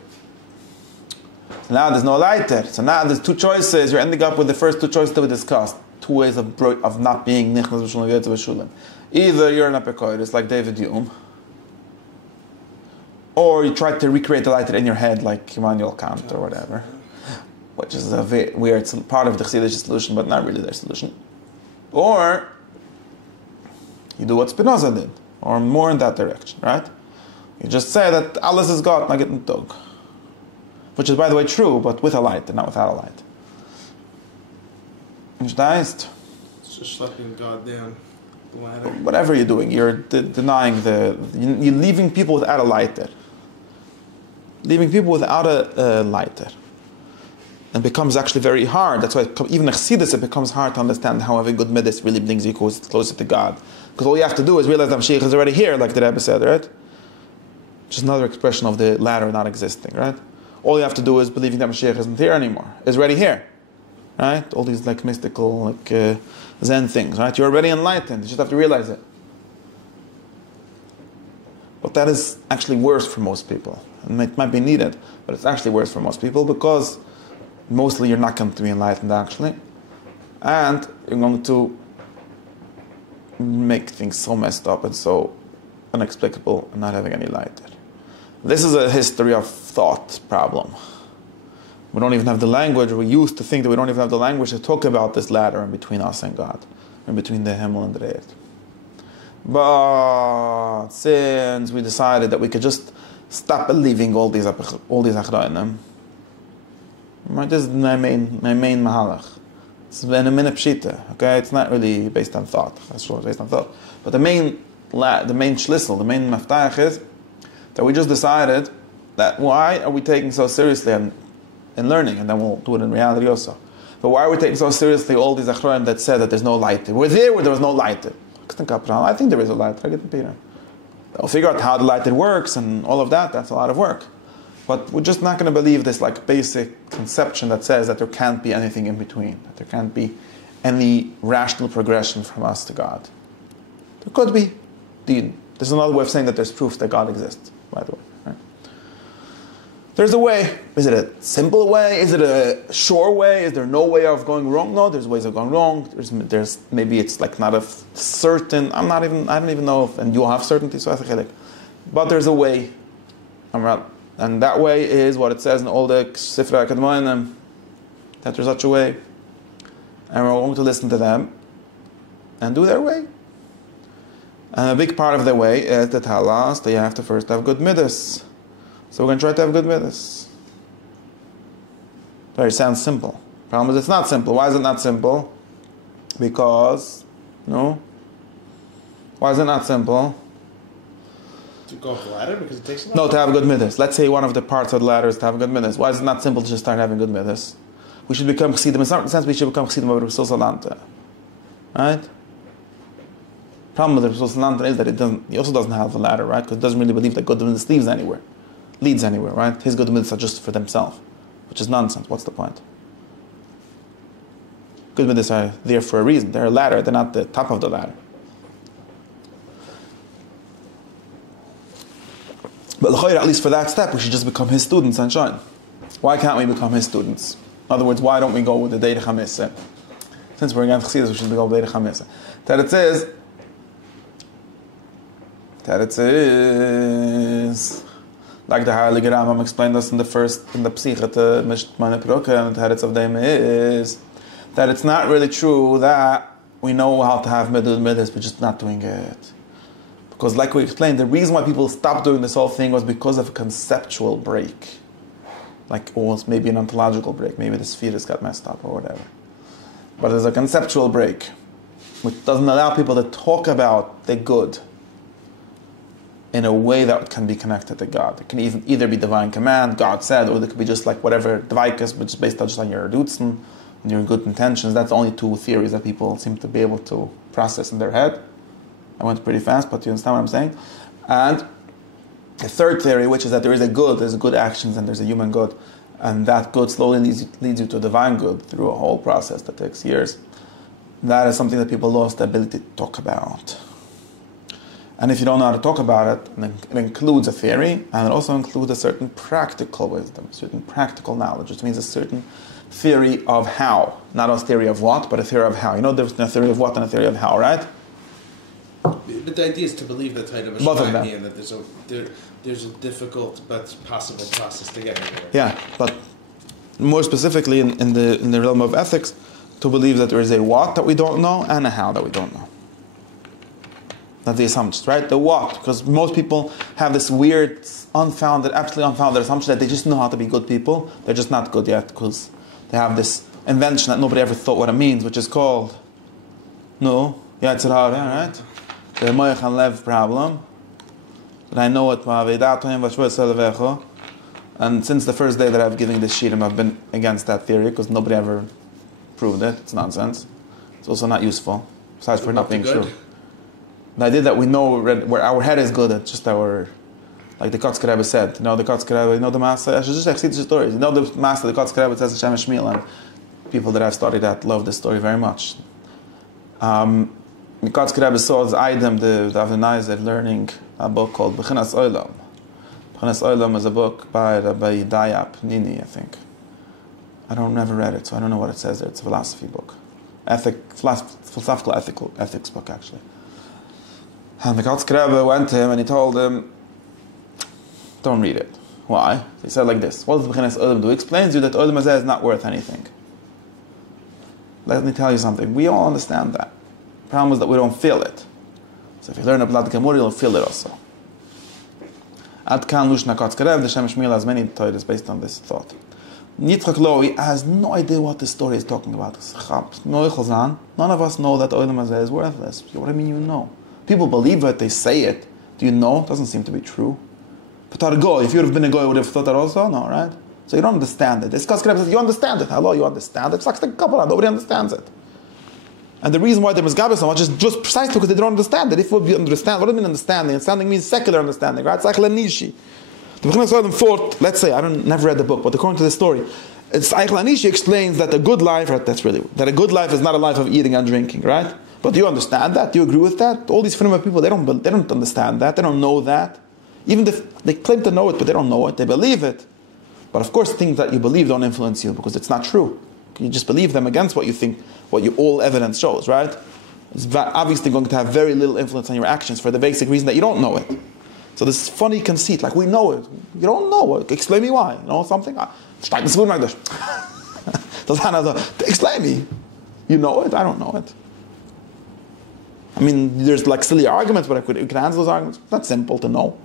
So now there's no lighter. So now there's two choices. You're ending up with the first two choices that we discussed. Two ways of not being nichnas v'shulim. Either you're an apikoidus like David Hume, or you try to recreate the lighter in your head like Immanuel Kant or whatever, which is a weird part of the Chassidish solution, but not really their solution. Or you do what Spinoza did, or more in that direction, right? You just say that alles is God, not getting dog, which is, by the way, true, but with a light and not without a light. It's just slapping God down. Whatever you're doing, you're denying you're leaving people without a lighter. Leaving people without a lighter. And becomes actually very hard. That's why even in Chassidus it becomes hard to understand how having good midas really brings you closer to God. Because all you have to do is realize that Mashiach is already here, like the Rebbe said, right? Just another expression of the ladder not existing, right? All you have to do is believing that Mashiach isn't here anymore. Is already here. Right? All these mystical, Zen things, right? You're already enlightened. You just have to realize it. But that is actually worse for most people. It might be needed, but it's actually worse for most people because mostly you're not going to be enlightened, actually. And you're going to make things so messed up and so inexplicable and not having any light there. This is a history of thought problem. We don't even have the language. We used to think that we don't even have the language to talk about this ladder in between us and God, in between the Himmel and the Earth. But since we decided that we could just stop believing all these achrayim, this is my main mahalach. It's been a minute pshita. Okay, it's not really based on thought. That's sure it's based on thought. But the main schlissel, the main maftach is that we just decided that why are we taking so seriously in learning, and then we'll do it in reality also. But why are we taking so seriously all these achrayim that said that there's no light? We're there where there was no light. I think there is a light. I'll figure out how the light works and all of that. That's a lot of work. But we're just not going to believe this like basic conception that says that there can't be anything in between, that there can't be any rational progression from us to God. There could be. There's another way of saying that there's proof that God exists, by the way. Right? There's a way. Is it a simple way? Is it a sure way? Is there no way of going wrong? No, there's ways of going wrong. There's maybe it's like not a certain. I don't even know if, and you'll have certainty. So but there's a way. And that way is what it says in all the Sifra Akadmoinim, that there's such a way. And we're going to listen to them and do their way. And a big part of their way is to tell us that you have to first have good midas. So we're going to try to have good midas. It sounds simple. Problem is it's not simple. Why is it not simple? Because, why is it not simple? To go up the ladder because it takes a lot? No, to have good midas. Let's say one of the parts of the ladder is to have good midas. Why is it not simple to just start having good midas? We should become chassidim. In some sense, we should become chassidim of Rasul Salanta. Right? Problem with Rasul Salanta is that he also doesn't have a ladder, right? Because he doesn't really believe that good midas leads anywhere, right? His good midas are just for themselves, which is nonsense. What's the point? Good midas are there for a reason. They're a ladder. They're not the top of the ladder. But at least for that step, we should just become his students and shine. Why can't we become his students? In other words, why don't we go with the Deirech HaMiseh? Since we're against Chassidus, we should go with Deirech HaMiseh. That it says, like the Heilige Rambam explained us in the Psicha to Mishmane Peruka, and the Teretz of them is that it's not really true that we know how to have midas, we're just not doing it. Because like we explained, the reason why people stopped doing this whole thing was because of a conceptual break. Like, or maybe an ontological break. Maybe the spheres got messed up or whatever. But there's a conceptual break, which doesn't allow people to talk about the good in a way that can be connected to God. It can either be divine command, God said, or it could be just like whatever Dvaikas, which is based on just on your Dutzen and your good intentions. That's the only two theories that people seem to be able to process in their head. I went pretty fast, but you understand what I'm saying? And the third theory, which is that there's good actions and there's a human good, and that good slowly leads you to a divine good through a whole process that takes years. That is something that people lost the ability to talk about. And if you don't know how to talk about it, then it includes a theory, and it also includes a certain practical wisdom, a certain practical knowledge, which means a certain theory of how. Not a theory of what, but a theory of how. You know there's a theory of what and a theory of how, right? But the idea is to believe that Taita Mishmai and that there's a difficult but possible process to get anywhere. Yeah, but more specifically in the realm of ethics, to believe that there is a what that we don't know and a how that we don't know. That's the assumption, right? The what, because most people have this weird, absolutely unfounded assumption that they just know how to be good people. They're just not good yet because they have this invention that nobody ever thought what it means, which is called Yetzer Hara, right? The Moich and Lev problem. But I know it, and since the first day that I've given this shirim, I've been against that theory because nobody ever proved it. It's nonsense. It's also not useful, besides for not being true. The idea that we know where our head is good, it's just our, like the Kotzker Rebbe said, the Kotzker Rebbe, the Master, I should just see the stories. The Master, the Kotzker Rebbe says Hashem Shmiel, and people that I've studied that love this story very much. The Kotzker Rebbe saw as item the Avnaizer learning a book called Bechinas Olam. Bechinas Olam is a book by Rabbi Dayap Nini, I think. I never read it, so I don't know what it says there. It's a philosophy book. Philosophical ethics book, actually. And the Kotzker Rebbe went to him and he told him, don't read it. Why? He said like this, what does the B'chinas Olam do? He explains to you that Olam Hazeh is not worth anything. Let me tell you something. We all understand that. The problem is that we don't feel it. So if you learn about the Gemara, you'll feel it also. Ad kan Lushna Kotzker Rebbe, the Shemesh Mila has many Torahs based on this thought. Yitzchok Lowy has no idea what this story is talking about. None of us know that Olam Hazeh is worthless. What do you mean you know? People believe it, they say it. Do you know? It doesn't seem to be true. But if you would have been a goy, would have thought that also? No, right? So you don't understand it. This Kotzker Rebbe says, you understand it. Hello, you understand it? It's like a Kabbalah, nobody understands it. And the reason why they misgabe so much is just precisely because they don't understand it. If we understand, what do you mean understanding? Understanding means secular understanding, right? It's like Lanishi. The B'chinas Olam thought, let's say, never read the book, but according to the story, it's Eichel Anishi explains that a good life, right, that a good life is not a life of eating and drinking, right? But do you understand that? Do you agree with that? All these Phenomena people, they don't understand that, they don't know that. Even if they claim to know it, but they don't know it, they believe it. But of course, things that you believe don't influence you because it's not true. You just believe them against what you think, what all evidence shows, right? It's obviously going to have very little influence on your actions for the basic reason that you don't know it. So this funny conceit, like we know it. You don't know it. Explain me why. You know something? Explain me. You know it? I don't know it. I mean, there's like silly arguments, but you can answer those arguments. It's not simple to know.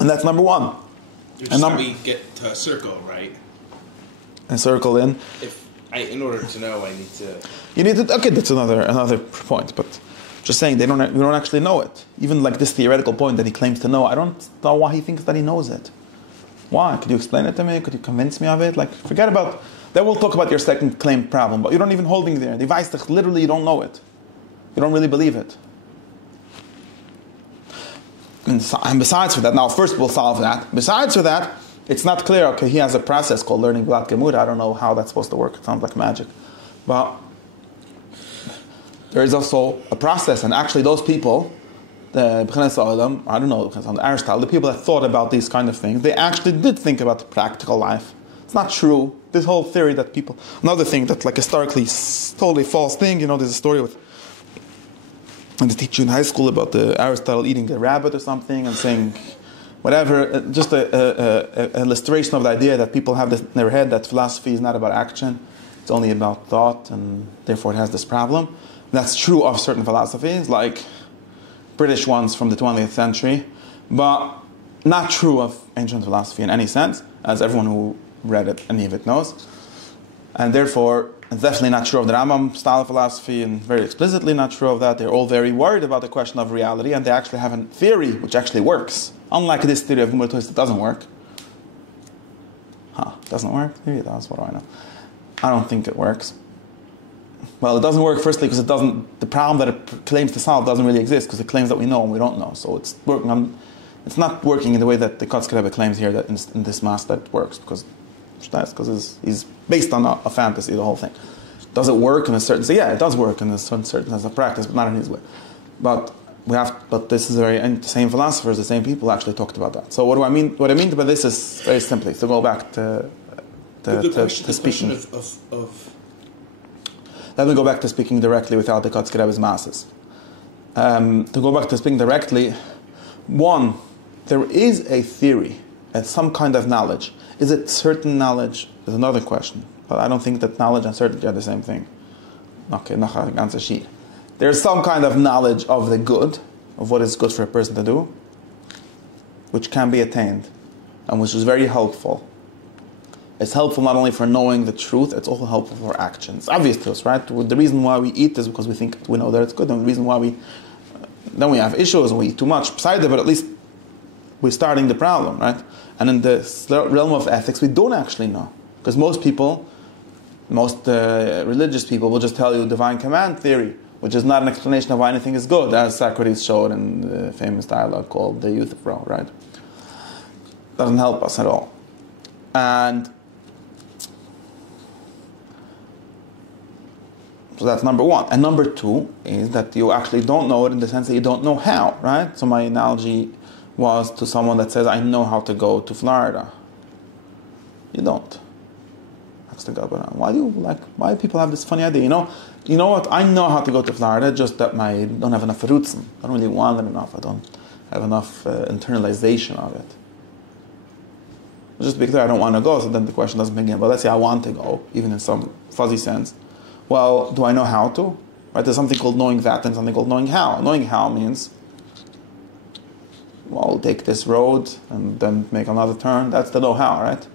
And that's number one. And we get to a circle, right? A circle in. In order to know, I need to. You need to. Okay, that's another point. But just saying, we don't actually know it. Even like this theoretical point that he claims to know, I don't know why he thinks that he knows it. Why? Could you explain it to me? Could you convince me of it? Like, forget about. Then we'll talk about your second claim problem. But you're not even holding there. Literally, you don't know it. You don't really believe it. And besides for that, now first we'll solve that. Besides for that, it's not clear, okay, he has a process called learning Blat Gemura. I don't know how that's supposed to work. It sounds like magic. But there is also a process, and actually those people, the B'chinas Olam, I don't know, the Aristotle, the people that thought about these kind of things, they actually did think about the practical life. It's not true. This whole theory that people, another thing that's like historically totally false thing, there's a story with, and they teach you in high school about the Aristotle eating a rabbit or something and saying whatever, just a illustration of the idea that people have this in their head that philosophy is not about action, it's only about thought, and therefore it has this problem. And that's true of certain philosophies, like British ones from the 20th century, but not true of ancient philosophy in any sense, as everyone who read it, any of it knows. And therefore, it's definitely not true of the Rambam style of philosophy, and very explicitly not true of that. They're all very worried about the question of reality, and they actually have a theory which actually works. Unlike this theory of Gemara that doesn't work. Doesn't work? Maybe it does, what do I know? I don't think it works. Well, it doesn't work firstly because it doesn't, the problem that it claims to solve doesn't really exist because it claims that we know and we don't know. So it's working on, it's not working in the way that the Kotzker Rebbe claims here that in this mass that it works, because he's based on a fantasy, the whole thing. Does it work in a certain sense? Yeah, it does work in a certain sense of practice, but not in his way. But this is and the same philosophers, the same people actually talked about that. So what do I mean? What I mean by this is very simply to go back to speaking. Let me go back to speaking directly without the Kotzker Rebbe's masses. To go back to speaking directly, one, there is a theory and some kind of knowledge. Is it certain knowledge? Is another question. But I don't think that knowledge and certainty are the same thing. Okay, there's some kind of knowledge of the good, of what is good for a person to do, which can be attained, and which is very helpful. It's helpful not only for knowing the truth, it's also helpful for actions. Obvious to us, right? The reason why we eat is because we think we know that it's good, and the reason why then we have issues and we eat too much. Besides that, but at least we're starting the problem, right? And in the realm of ethics, we don't actually know. Because most religious people will just tell you divine command theory, which is not an explanation of why anything is good, as Socrates showed in the famous dialogue called The Youth of Rome, right? Doesn't help us at all. And so that's number one. And number two is that you actually don't know it in the sense that you don't know how, right? So my analogy was to someone that says, I know how to go to Florida. You don't. Why do people have this funny idea? you know what? I know how to go to Florida, just that I don't have enough rutzen. I don't really want it enough. I don't have enough internalization of it. Just to be clear, I don't want to go, so then the question doesn't begin. But let's say I want to go, even in some fuzzy sense. Well, do I know how to? Right? There's something called knowing that and something called knowing how. Knowing how means, well, take this road and then make another turn. That's the know-how, right?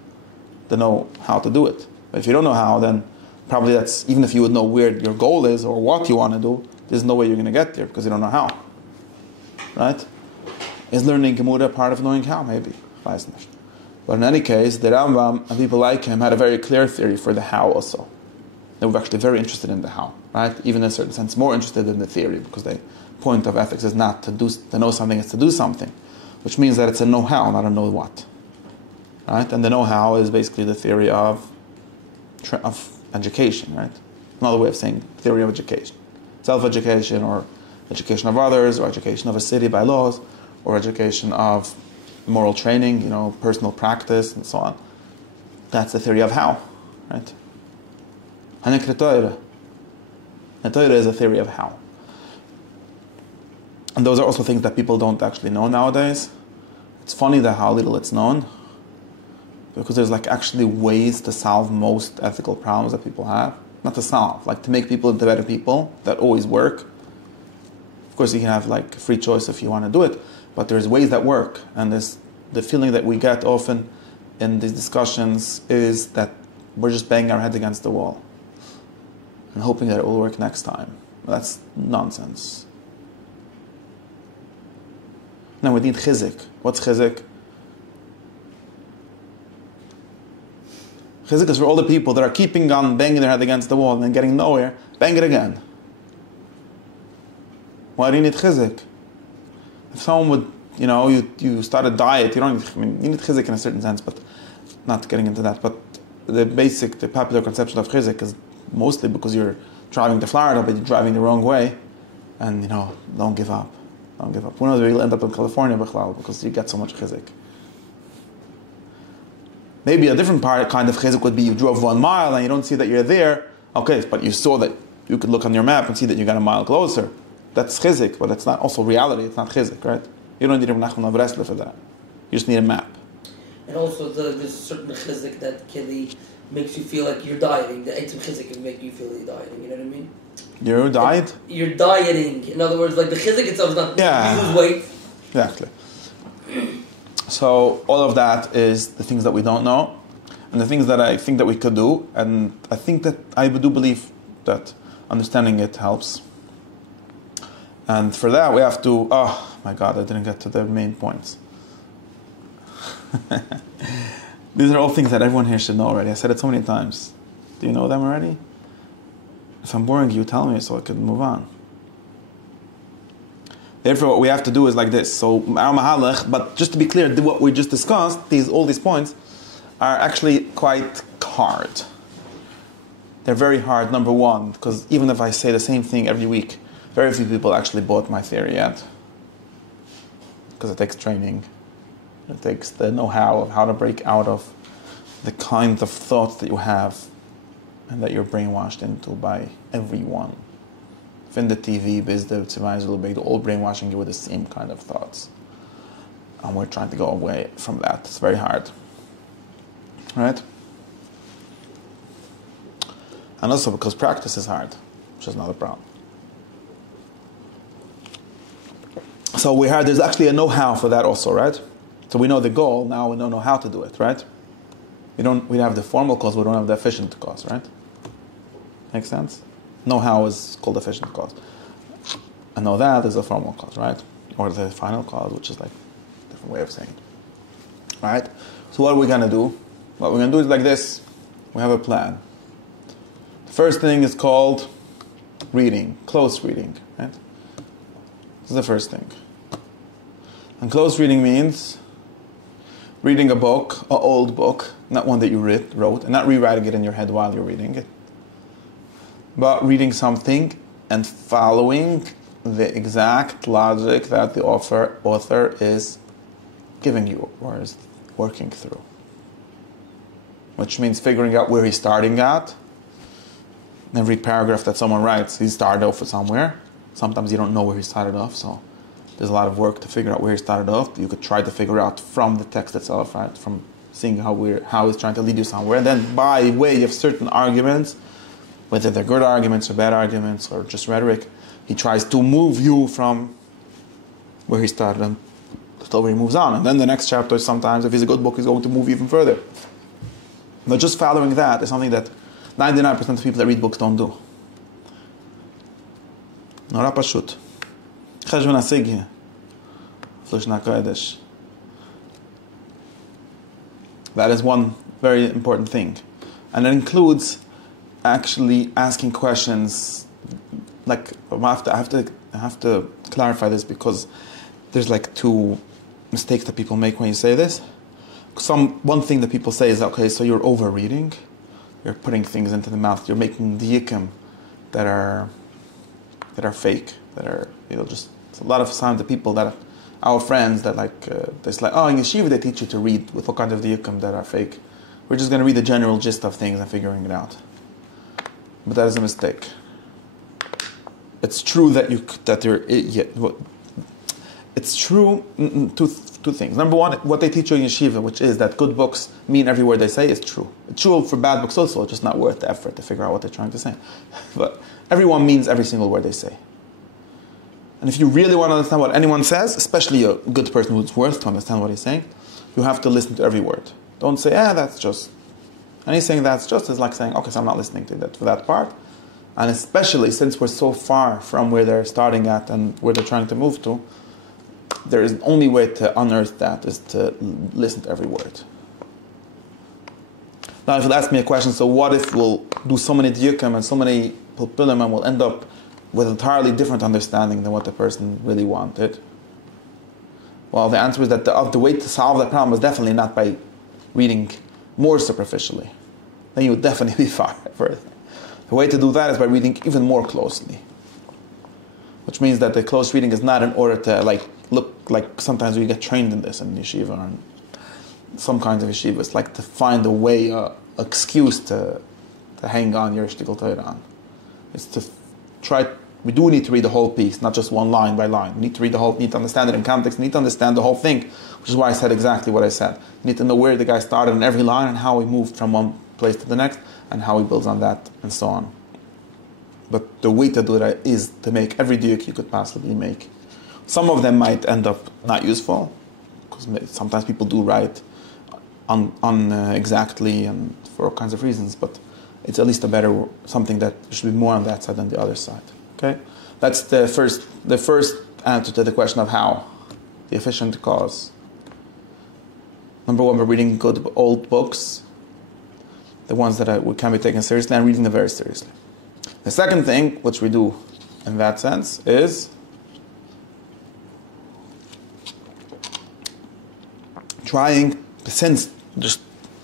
The know how to do it. But if you don't know how, then probably that's, even if you would know where your goal is or what you want to do, there's no way you're going to get there because you don't know how. Right? Is learning Gemara part of knowing how? Maybe. Weiß nicht. But in any case, the Rambam and people like him had a very clear theory for the how also. They were actually very interested in the how, right? Even in a certain sense, more interested in the theory, because the point of ethics is not to know something, it's to do something, which means that it's a know-how, not a know-what, right? And the know-how is basically the theory of education, right? Another way of saying theory of education. Self-education, or education of others, or education of a city by laws, or education of moral training, personal practice, and so on. That's the theory of how, right? The Torah is a theory of how. And those are also things that people don't actually know nowadays. It's funny that how little it's known, because there's actually ways to solve most ethical problems that people have. Not to solve, to make people into better people that always work. Of course, you can have free choice if you want to do it, but there's ways that work. And the feeling that we get often in these discussions is that we're just banging our heads against the wall and hoping that it will work next time. That's nonsense. No, we need chizik. What's chizik? Chizik is for all the people that are keeping on banging their head against the wall and then getting nowhere. Bang it again. Why do you need chizik? If someone would, you start a diet, you need chizik in a certain sense, but not getting into that. But the popular conception of chizik is mostly because you're driving to Florida, but you're driving the wrong way, and don't give up. Don't give up. Who knows, you'll end up in California because you get so much chizik. Maybe a different kind of chizik would be you drove 1 mile and you don't see that you're there. Okay, but you saw that you could look on your map and see that you got a mile closer. That's chizik, but it's not also reality. It's not chizik, right? You don't need a Nachman of Bresla for that. You just need a map. And also, there's a certain chizik that makes you feel like you're dieting. The etzim chizik can make you feel like you're dieting. You know what I mean? You're diet? You're dieting. In other words, the chizik itself is not you lose weight. Exactly. So all of that is the things that we don't know, and the things that I think that we could do, and I think that I do believe that understanding it helps. And for that we have to, oh my God, I didn't get to the main points. These are all things that everyone here should know already. I said it so many times. Do you know them already? If I'm boring you, tell me so I can move on. Therefore, what we have to do is like this. So, but just to be clear, what we just discussed, all these points, are actually quite hard. They're very hard, number one, because even if I say the same thing every week, very few people actually bought my theory yet. Because it takes training. It takes the know-how of how to break out of the kind of thoughts that you have and that you're brainwashed into by everyone. In the TV, they're all brainwashing you with the same kind of thoughts. And we're trying to go away from that. It's very hard. Right? And also because practice is hard, which is another problem. So there's actually a know-how for that also, right? So we know the goal, now we don't know how to do it, right? We have the formal cause, we don't have the efficient cause, right? Make sense? Know-how is called efficient cause. I know that is a formal cause, right? Or the final cause, which is a different way of saying it. Right? So what are we going to do? What we're going to do is like this. We have a plan. The first thing is called reading, close reading, right? This is the first thing. And close reading means reading a book, an old book, not one that you wrote, and not rewriting it in your head while you're reading it, but reading something and following the exact logic that the author is giving you or is working through. Which means figuring out where he's starting at, every paragraph that someone writes, he started off with somewhere. Sometimes you don't know where he started off, so there's a lot of work to figure out where he started off. You could try to figure out from the text itself, right? From seeing how he's trying to lead you somewhere. And then by way of certain arguments, whether they're good arguments or bad arguments or just rhetoric, he tries to move you from where he started and till where he moves on. And then the next chapter, sometimes, if it's a good book, he's going to move even further. But just following that is something that 99% of people that read books don't do. Nora pashut. Cheshvan hasigya. Flushna kodesh. That is one very important thing. And it includes actually asking questions. Like, I have to clarify this because there's like two mistakes that people make when you say this. One thing that people say is, okay, so you're over-reading. You're putting things into the mouth. You're making diyikim that are fake. That are, just a lot of times the people that our friends that it's like, oh, in yeshiva they teach you to read with all kinds of diyikim that are fake. We're just going to read the general gist of things and figuring it out. But that is a mistake. It's true that it's true. Two things. Number one, what they teach you in yeshiva, which is that good books mean every word they say, is true. It's true for bad books also. It's just not worth the effort to figure out what they're trying to say. But everyone means every single word they say. And if you really want to understand what anyone says, especially a good person who's worth to understand what he's saying, you have to listen to every word. Don't say, that's just. And he's saying that's just is like saying, okay, so I'm not listening to that for that part. And especially since we're so far from where they're starting at and where they're trying to move to, there is the only way to unearth that is to listen to every word. Now, if you'll ask me a question, so what if we'll do so many diukim and so many pulpilim and we'll end up with entirely different understanding than what the person really wanted? Well, the answer is that the way to solve that problem is definitely not by reading more superficially. Then you would definitely be far further. The way to do that is by reading even more closely. Which means that the close reading is not in order to look like sometimes we get trained in this in yeshiva or in some kinds of yeshivas, like to find a way, excuse to hang on your shtickle Torah on. It's to try. We do need to read the whole piece, not just one line by line. We need to read the whole. Need to understand it in context. We need to understand the whole thing, which is why I said exactly what I said. You need to know where the guy started in every line and how he moved from one place to the next and how he builds on that and so on. But the way to do that is to make every diuk you could possibly make. Some of them might end up not useful, because sometimes people do write exactly and for all kinds of reasons, but it's at least a better, something that should be more on that side than the other side. Okay? That's the first answer to the question of how. The efficient cause. Number one, we're reading good old books, the ones that can be taken seriously, and reading them very seriously. The second thing, which we do in that sense, is trying, since just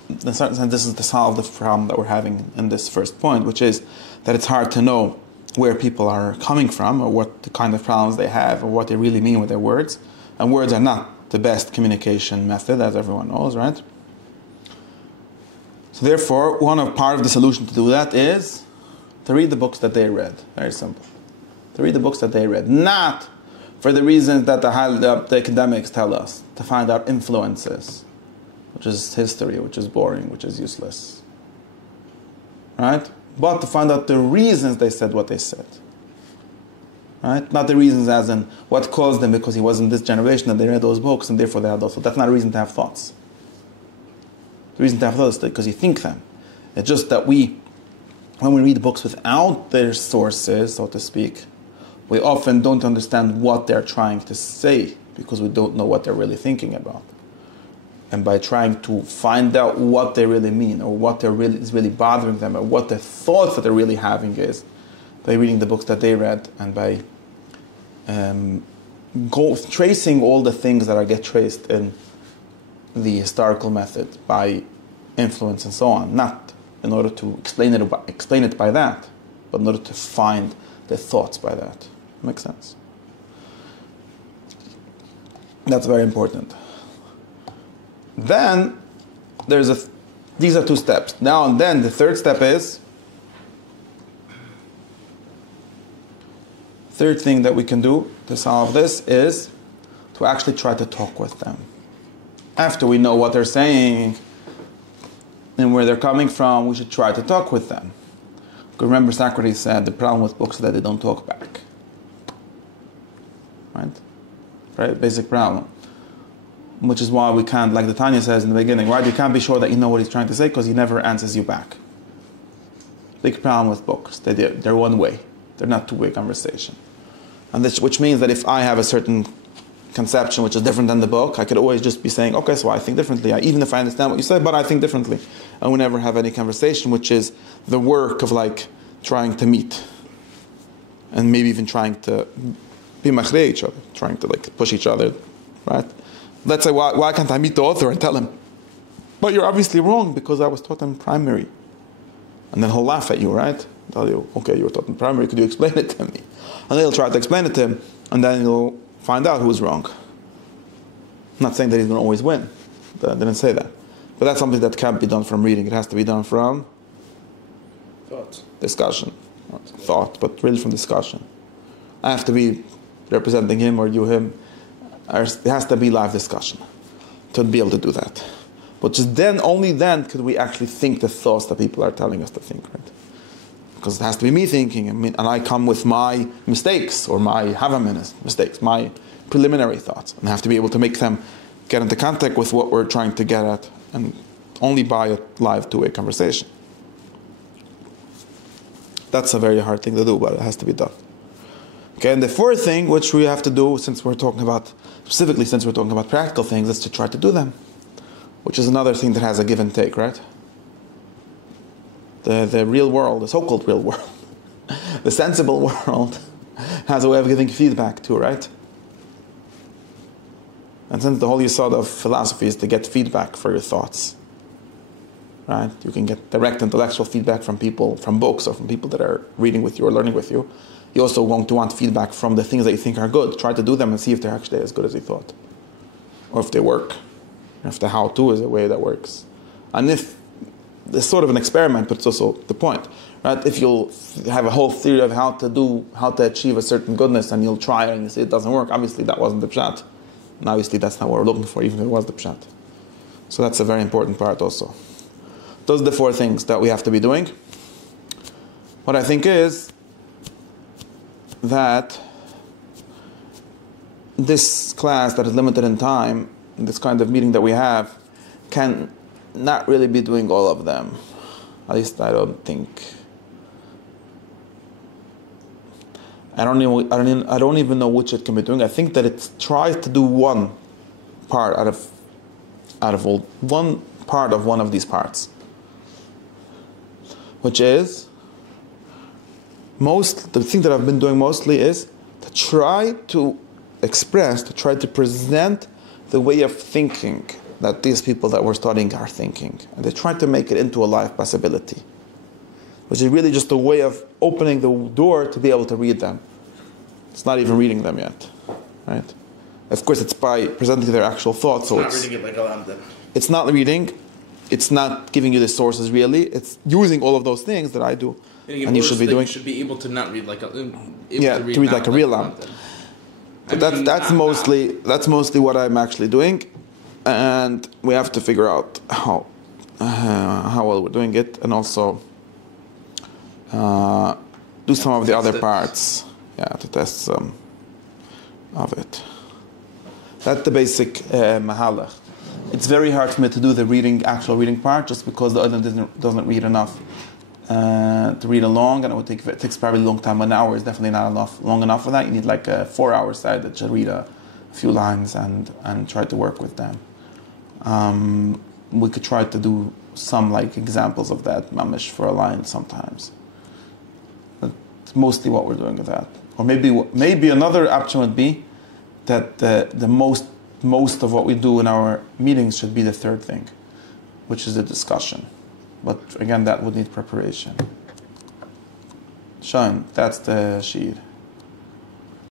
in a certain sense this is to solve the problem that we're having in this first point, which is that it's hard to know where people are coming from or what the kind of problems they have or what they really mean with their words. And words are not the best communication method, as everyone knows, right? So therefore, part of the solution to do that is to read the books that they read. Very simple. To read the books that they read. Not for the reasons that the academics tell us, to find out influences, which is history, which is boring, which is useless. Right? But to find out the reasons they said what they said. Right? Not the reasons as in what caused them, because he was in this generation and they read those books and therefore they had those. So that's not a reason to have thoughts. The reason to have thoughts is because you think them. It's just that when we read books without their sources, so to speak, we often don't understand what they're trying to say because we don't know what they're really thinking about. And by trying to find out what they really mean or what is really bothering them or what the thoughts that they're really having is, by reading the books that they read and by tracing all the things that get traced in the historical method by influence and so on, not in order to explain it by that, but in order to find the thoughts by that. Makes sense? That's very important. Then these are two steps. Now and then the third step is third thing that we can do to solve this is to actually try to talk with them. After we know what they're saying and where they're coming from, we should try to talk with them. Because remember, Socrates said the problem with books is that they don't talk back. Right? Basic problem. Which is why we can't, like the Tanya says in the beginning, right? You can't be sure that you know what he's trying to say because he never answers you back. Big problem with books. They're one way. They're not two-way conversation. And this, which means that if I have a certain conception which is different than the book, I could always just be saying, okay, so I think differently. Even if I understand what you said, but I think differently. And we never have any conversation, which is the work of like trying to meet. And maybe even trying to be machrei each other, trying to like push each other, right? Let's say, why can't I meet the author and tell him, but you're obviously wrong because I was taught in primary. And then he'll laugh at you, right? Tell you, okay, you were taught in primary, could you explain it to me? And then he'll try to explain it to him, and then he'll find out who's wrong. I'm not saying that he's going to always win. I didn't say that. But that's something that can't be done from reading. It has to be done from thought, discussion. Not thought, but really from discussion. I have to be representing him or you him. It has to be live discussion to be able to do that. But just then, only then, could we actually think the thoughts that people are telling us to think, right? Because it has to be me thinking, and I come with my mistakes, or my mistakes, my preliminary thoughts, and I have to be able to make them get into contact with what we're trying to get at, and only by a live two-way conversation. That's a very hard thing to do, but it has to be done. Okay, and the fourth thing, which we have to do, since we're talking about practical things, is to try to do them, which is another thing that has a give and take, right? The real world, the so-called real world, the sensible world, has a way of giving feedback too, right? And since the whole yesod of philosophy is to get feedback for your thoughts, right? You can get direct intellectual feedback from people, from books, or from people that are reading with you or learning with you. You're also going to want feedback from the things that you think are good. Try to do them and see if they're actually as good as you thought. Or if they work. If the how-to is a way that works. And if it's sort of an experiment, but it's also the point. Right? If you'll have a whole theory of how to achieve a certain goodness, and you'll try it and you see it doesn't work, obviously that wasn't the pshat. And obviously that's not what we're looking for, even if it was the pshat. So that's a very important part also. Those are the four things that we have to be doing. What I think is that this class that is limited in time, this kind of meeting that we have, can not really be doing all of them. At least I don't think. I don't even know which it can be doing. I think that it tries to do one part out of one part of one of these parts, which is the thing that I've been doing mostly is to try to express, to try to present the way of thinking that these people that we're studying are thinking. And they try to make it into a live possibility, which is really just a way of opening the door to be able to read them. It's not even reading them yet, right? Of course, it's by presenting their actual thoughts. So it's not reading it like a lambda. It's not reading. It's not giving you the sources really. It's using all of those things that I do. And you should be doing. You should be able to not read like a. To read like a real lamb. But that's mostly what I'm actually doing, and we have to figure out how well we're doing it, and also do some of the other parts. Yeah, to test some of it. That's the basic mahalach. It's very hard for me to do the actual reading part, just because the other doesn't read enough to read along, and it takes probably a long time. 1 hour is definitely not long enough for that. You need like a 4-hour side that should read a few lines and try to work with them. We could try to do some like examples of that mamish for a line sometimes. That's mostly what we're doing with that. Or maybe another option would be that the most of what we do in our meetings should be the third thing, which is the discussion. But again, that would need preparation. Sean, that's the sheet.